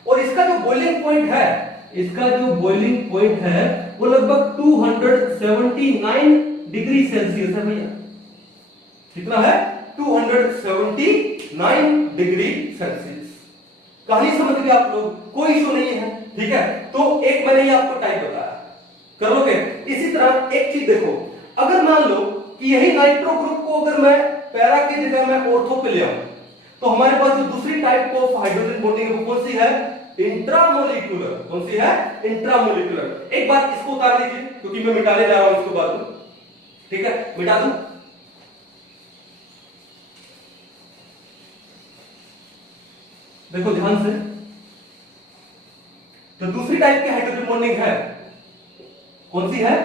और इसका जो बॉइलिंग पॉइंट है, इसका जो बॉइलिंग पॉइंट है वो लगभग 279 डिग्री सेल्सियस है भैया। कितना है, 279 डिग्री सेल्सियस। कहानी समझ गए आप लोग, कोई इशू नहीं है, ठीक है। तो एक मैंने ये आपको टाइप बताया, कर लोगे। इसी तरह एक चीज देखो, अगर मान लो कि यही नाइट्रो ग्रुप को अगर मैं पैरा की जगह में ऑर्थो पे ले आऊं, तो हमारे पास जो दूसरी टाइप ऑफ हाइड्रोजन बॉन्डिंग है वो कौन सी है, इंट्रामोलिकुलर। कौन सी है, इंट्रामोलिकुलर। एक बार इसको उतार लीजिए क्योंकि मैं मिटाने जा रहा हूं इसको बाद में, ठीक है, मिटा दूं। देखो ध्यान से, तो दूसरी टाइप की हाइड्रोजन बॉन्डिंग है, कौन सी है,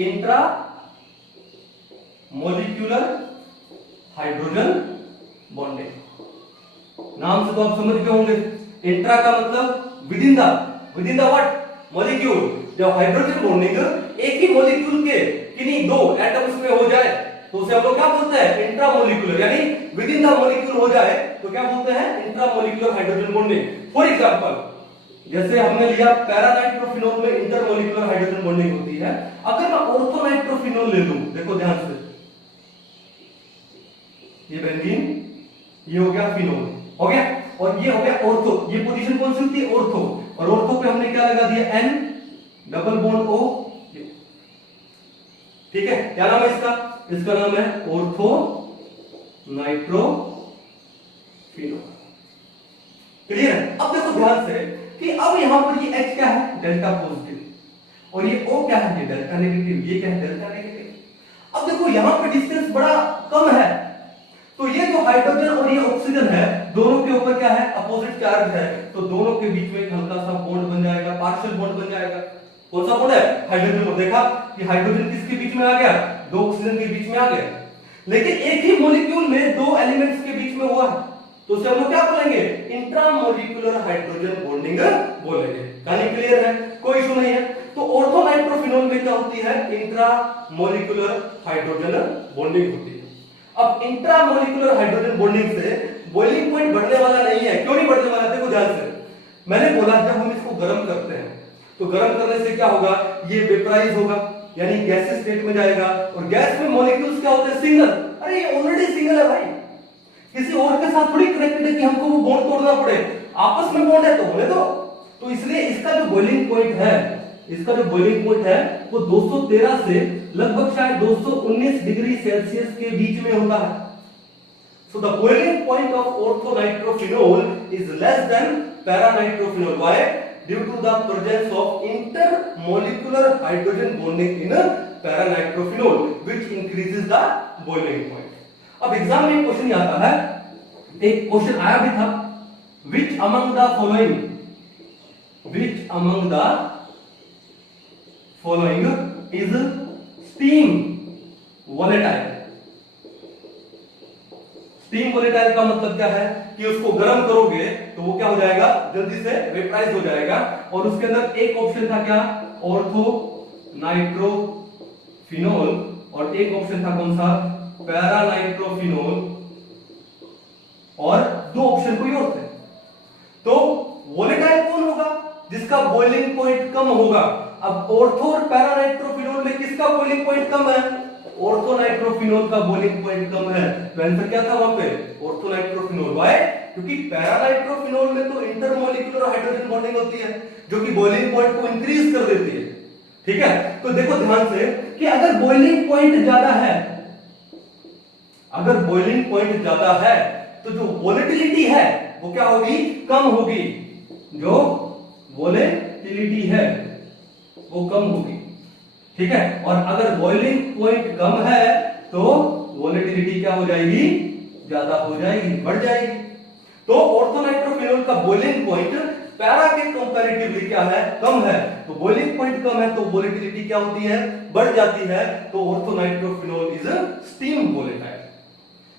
इंट्रा मोलिक्यूलर हाइड्रोजन बॉन्डिंग। नाम से तो आप समझ गए होंगे, इंट्रा का मतलब with in the what, molecule. जब हाइड्रोजन बॉन्डिंग एक ही मॉलिक्यूल के किन्हीं दो एटम्स में हो जाए तो उसे हम लोग क्या बोलते हैं, इंट्रामोलिकुलर, यानी विद इन द मॉलिक्यूल हो जाए तो क्या बोलते हैं, intramolecular hydrogen bonding. For example, जैसे हमने लिया पैरानाइट्रोफिनोल में इंटरमोलिकुलर हाइड्रोजन बॉन्डिंग होती है। अगर मैं ऑर्थोनाइट्रोफिनोल ले लूं, देखो ध्यान से, ये बेंजीन, ये हो गया फिनोल, हो गया, और ये हो गया ऑर्थो। ये पोजीशन कौन सी होती है, ऑर्थो। और ऑर्थो पे हमने क्या लगा दिया, N डबल बॉन्ड O, ठीक है। क्या नाम है इसका, इसका नाम है ऑर्थो नाइट्रोफिनोल। क्लियर है। अब देखो ध्यान से कि अब यहां पर ये H क्या है, डेल्टा पॉजिटिव, और ये O क्या है, ये डेल्टा नेगेटिव। ये क्या है, डेल्टा नेगेटिव। अब देखो यहां पर डिस्टेंस बड़ा कम है, तो ये जो हाइड्रोजन और ये ऑक्सीजन है, दोनों के ऊपर क्या है, अपोजिट चार्ज है, तो दोनों के बीच में एक हल्का सा बॉन्ड बन जाएगा, पार्शियल बॉन्ड बन जाएगा। कौन सा बॉन्ड है, हाइड्रोजन। और देखा कि हाइड्रोजन किसके बीच में आ गया, दो ऑक्सीजन के बीच में आ गया। लेकिन एक ही मॉलिक्यूल में दो एलिमेंट्स के बीच में हुआ, तो उसे हम लोग क्या बोलेंगे, इंट्रामोलिकुलर हाइड्रोजन बॉन्डिंग बोलेंगे। कहानी क्लियर है, कोई इशू नहीं है। तो ऑर्थोनाइट्रोफिनोल में क्या होती है, इंट्रामोलिकुलर हाइड्रोजन बॉन्डिंग होती है। अब इंट्रामोलिकुलर हाइड्रोजन बॉन्डिंग से बॉइलिंग पॉइंट बढ़ने वाला नहीं है। क्यों नहीं बढ़ने वाला, देखो ध्यान से, मैंने बोला जब हम इसको गर्म करते हैं तो गर्म करने से क्या होगा, ये वेपराइज होगा, यानी गैसीय स्टेट में जाएगा। और गैस में मॉलिक्यूल्स क्या होते हैं? सिंगल। अरे ये ऑलरेडी सिंगल है भाई, किसी और के साथ थोड़ी कनेक्टेड है कि हमको वो बॉन्ड तोड़ना पड़े, आपस में बॉन्ड है तो होने दो। तो इसलिए इसका जो बॉइलिंग पॉइंट है, इसका जो बॉइलिंग पॉइंट है वो 213 से लगभग शायद 219 डिग्री सेल्सियस के बीच में होता है। So the boiling point of orthonitrophenol is less than paranitrophenol. Why? Due to the presence of intermolecular hydrogen bonding in paranitrophenol, which increases the boiling point. अब एग्जाम में एक क्वेश्चन आता है, एक क्वेश्चन आया भी था, which among the following is steam volatile? Steam volatile का मतलब क्या है कि उसको गर्म करोगे तो वो क्या हो जाएगा? जल्दी से वेपराइज हो जाएगा। और उसके अंदर एक ऑप्शन था क्या? ऑर्थो नाइट्रोफिनोल, और एक ऑप्शन था कौन सा? पैरानाइट्रोफिनोल, और दो ऑप्शन कोई और थे। तो वोलेटाइल कौन होगा? जिसका बॉइलिंग पॉइंट कम होगा। अब ऑर्थो और पैरानाइट्रोफिनोल में किसका बॉइलिंग पॉइंट कम है? ऑर्थोनाइट्रोफिनोल का बॉइलिंग पॉइंट कम है। तो आंसर क्या था वहां पे? ऑर्थोनाइट्रोफिनोल। व्हाई? क्योंकि पैरानाइट्रोफिनोल में तो इंटरमॉलिक्यूलर हाइड्रोजन बॉन्डिंग होती है जो कि बॉइलिंग पॉइंट को इंक्रीज कर देती है। ठीक है, तो देखो ध्यान से कि अगर बॉइलिंग पॉइंट ज्यादा है, अगर बॉइलिंग पॉइंट ज्यादा है तो जो वोलेटिलिटी है वो क्या होगी? कम होगी। जो वोलेटिलिटी है वो कम होगी। ठीक है, और अगर बॉइलिंग पॉइंट कम है तो वोलेटिलिटी क्या हो जाएगी? ज्यादा हो जाएगी, बढ़ जाएगी। तो ऑर्थोनाइट्रोफिनोल का बॉइलिंग पॉइंट पैरा के कंपैरेटिवली क्या है? कम है। तो बॉइलिंग पॉइंट कम है तो वोलेटिलिटी क्या होती है? बढ़ जाती है। तो ऑर्थोनाइट्रोफिनोल इज स्टीम वोलेटाइल।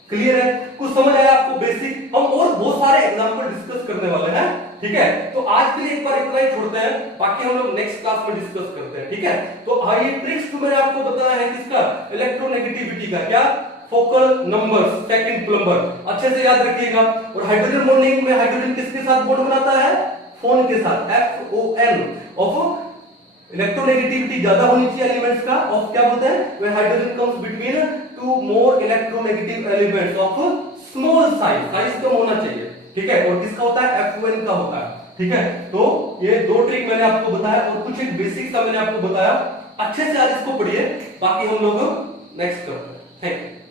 क्लियर है? कुछ समझ आया आपको बेसिक? हम और बहुत सारे एग्जांपल डिस्कस करने वाले हैं। ठीक है, तो आज के लिए एक बार इतना ही छोड़ते हैं, बाकी हम लोग नेक्स्ट क्लास में डिस्कस करते हैं। ठीक है, तो ये ट्रिक्स तो मैंने आपको बताया है किसका? इलेक्ट्रोनेगेटिविटी का। क्या? फोकल नंबर्स, सेकंड प्लम्बर, अच्छे से याद रखिएगा। और हाइड्रोजन बॉन्डिंग में हाइड्रोजन किसके साथ बॉन्ड बनाता है? फोन के साथ, FON। ऑफ इलेक्ट्रोनेगेटिविटी ज्यादा होनी चाहिए एलिमेंट्स का, ऑफ क्या बोलते हैं? When hydrogen comes between two more electronegative elements of small size, size कम होना चाहिए। ठीक है, और किसका होता है? FON का होता है। ठीक है, तो ये दो ट्रिक मैंने आपको बताया और कुछ एक बेसिक सा मैंने आपको बताया। अच्छे से आज इसको पढ़िए, बाकी हम लोग नेक्स्ट करते हैं। Thank you.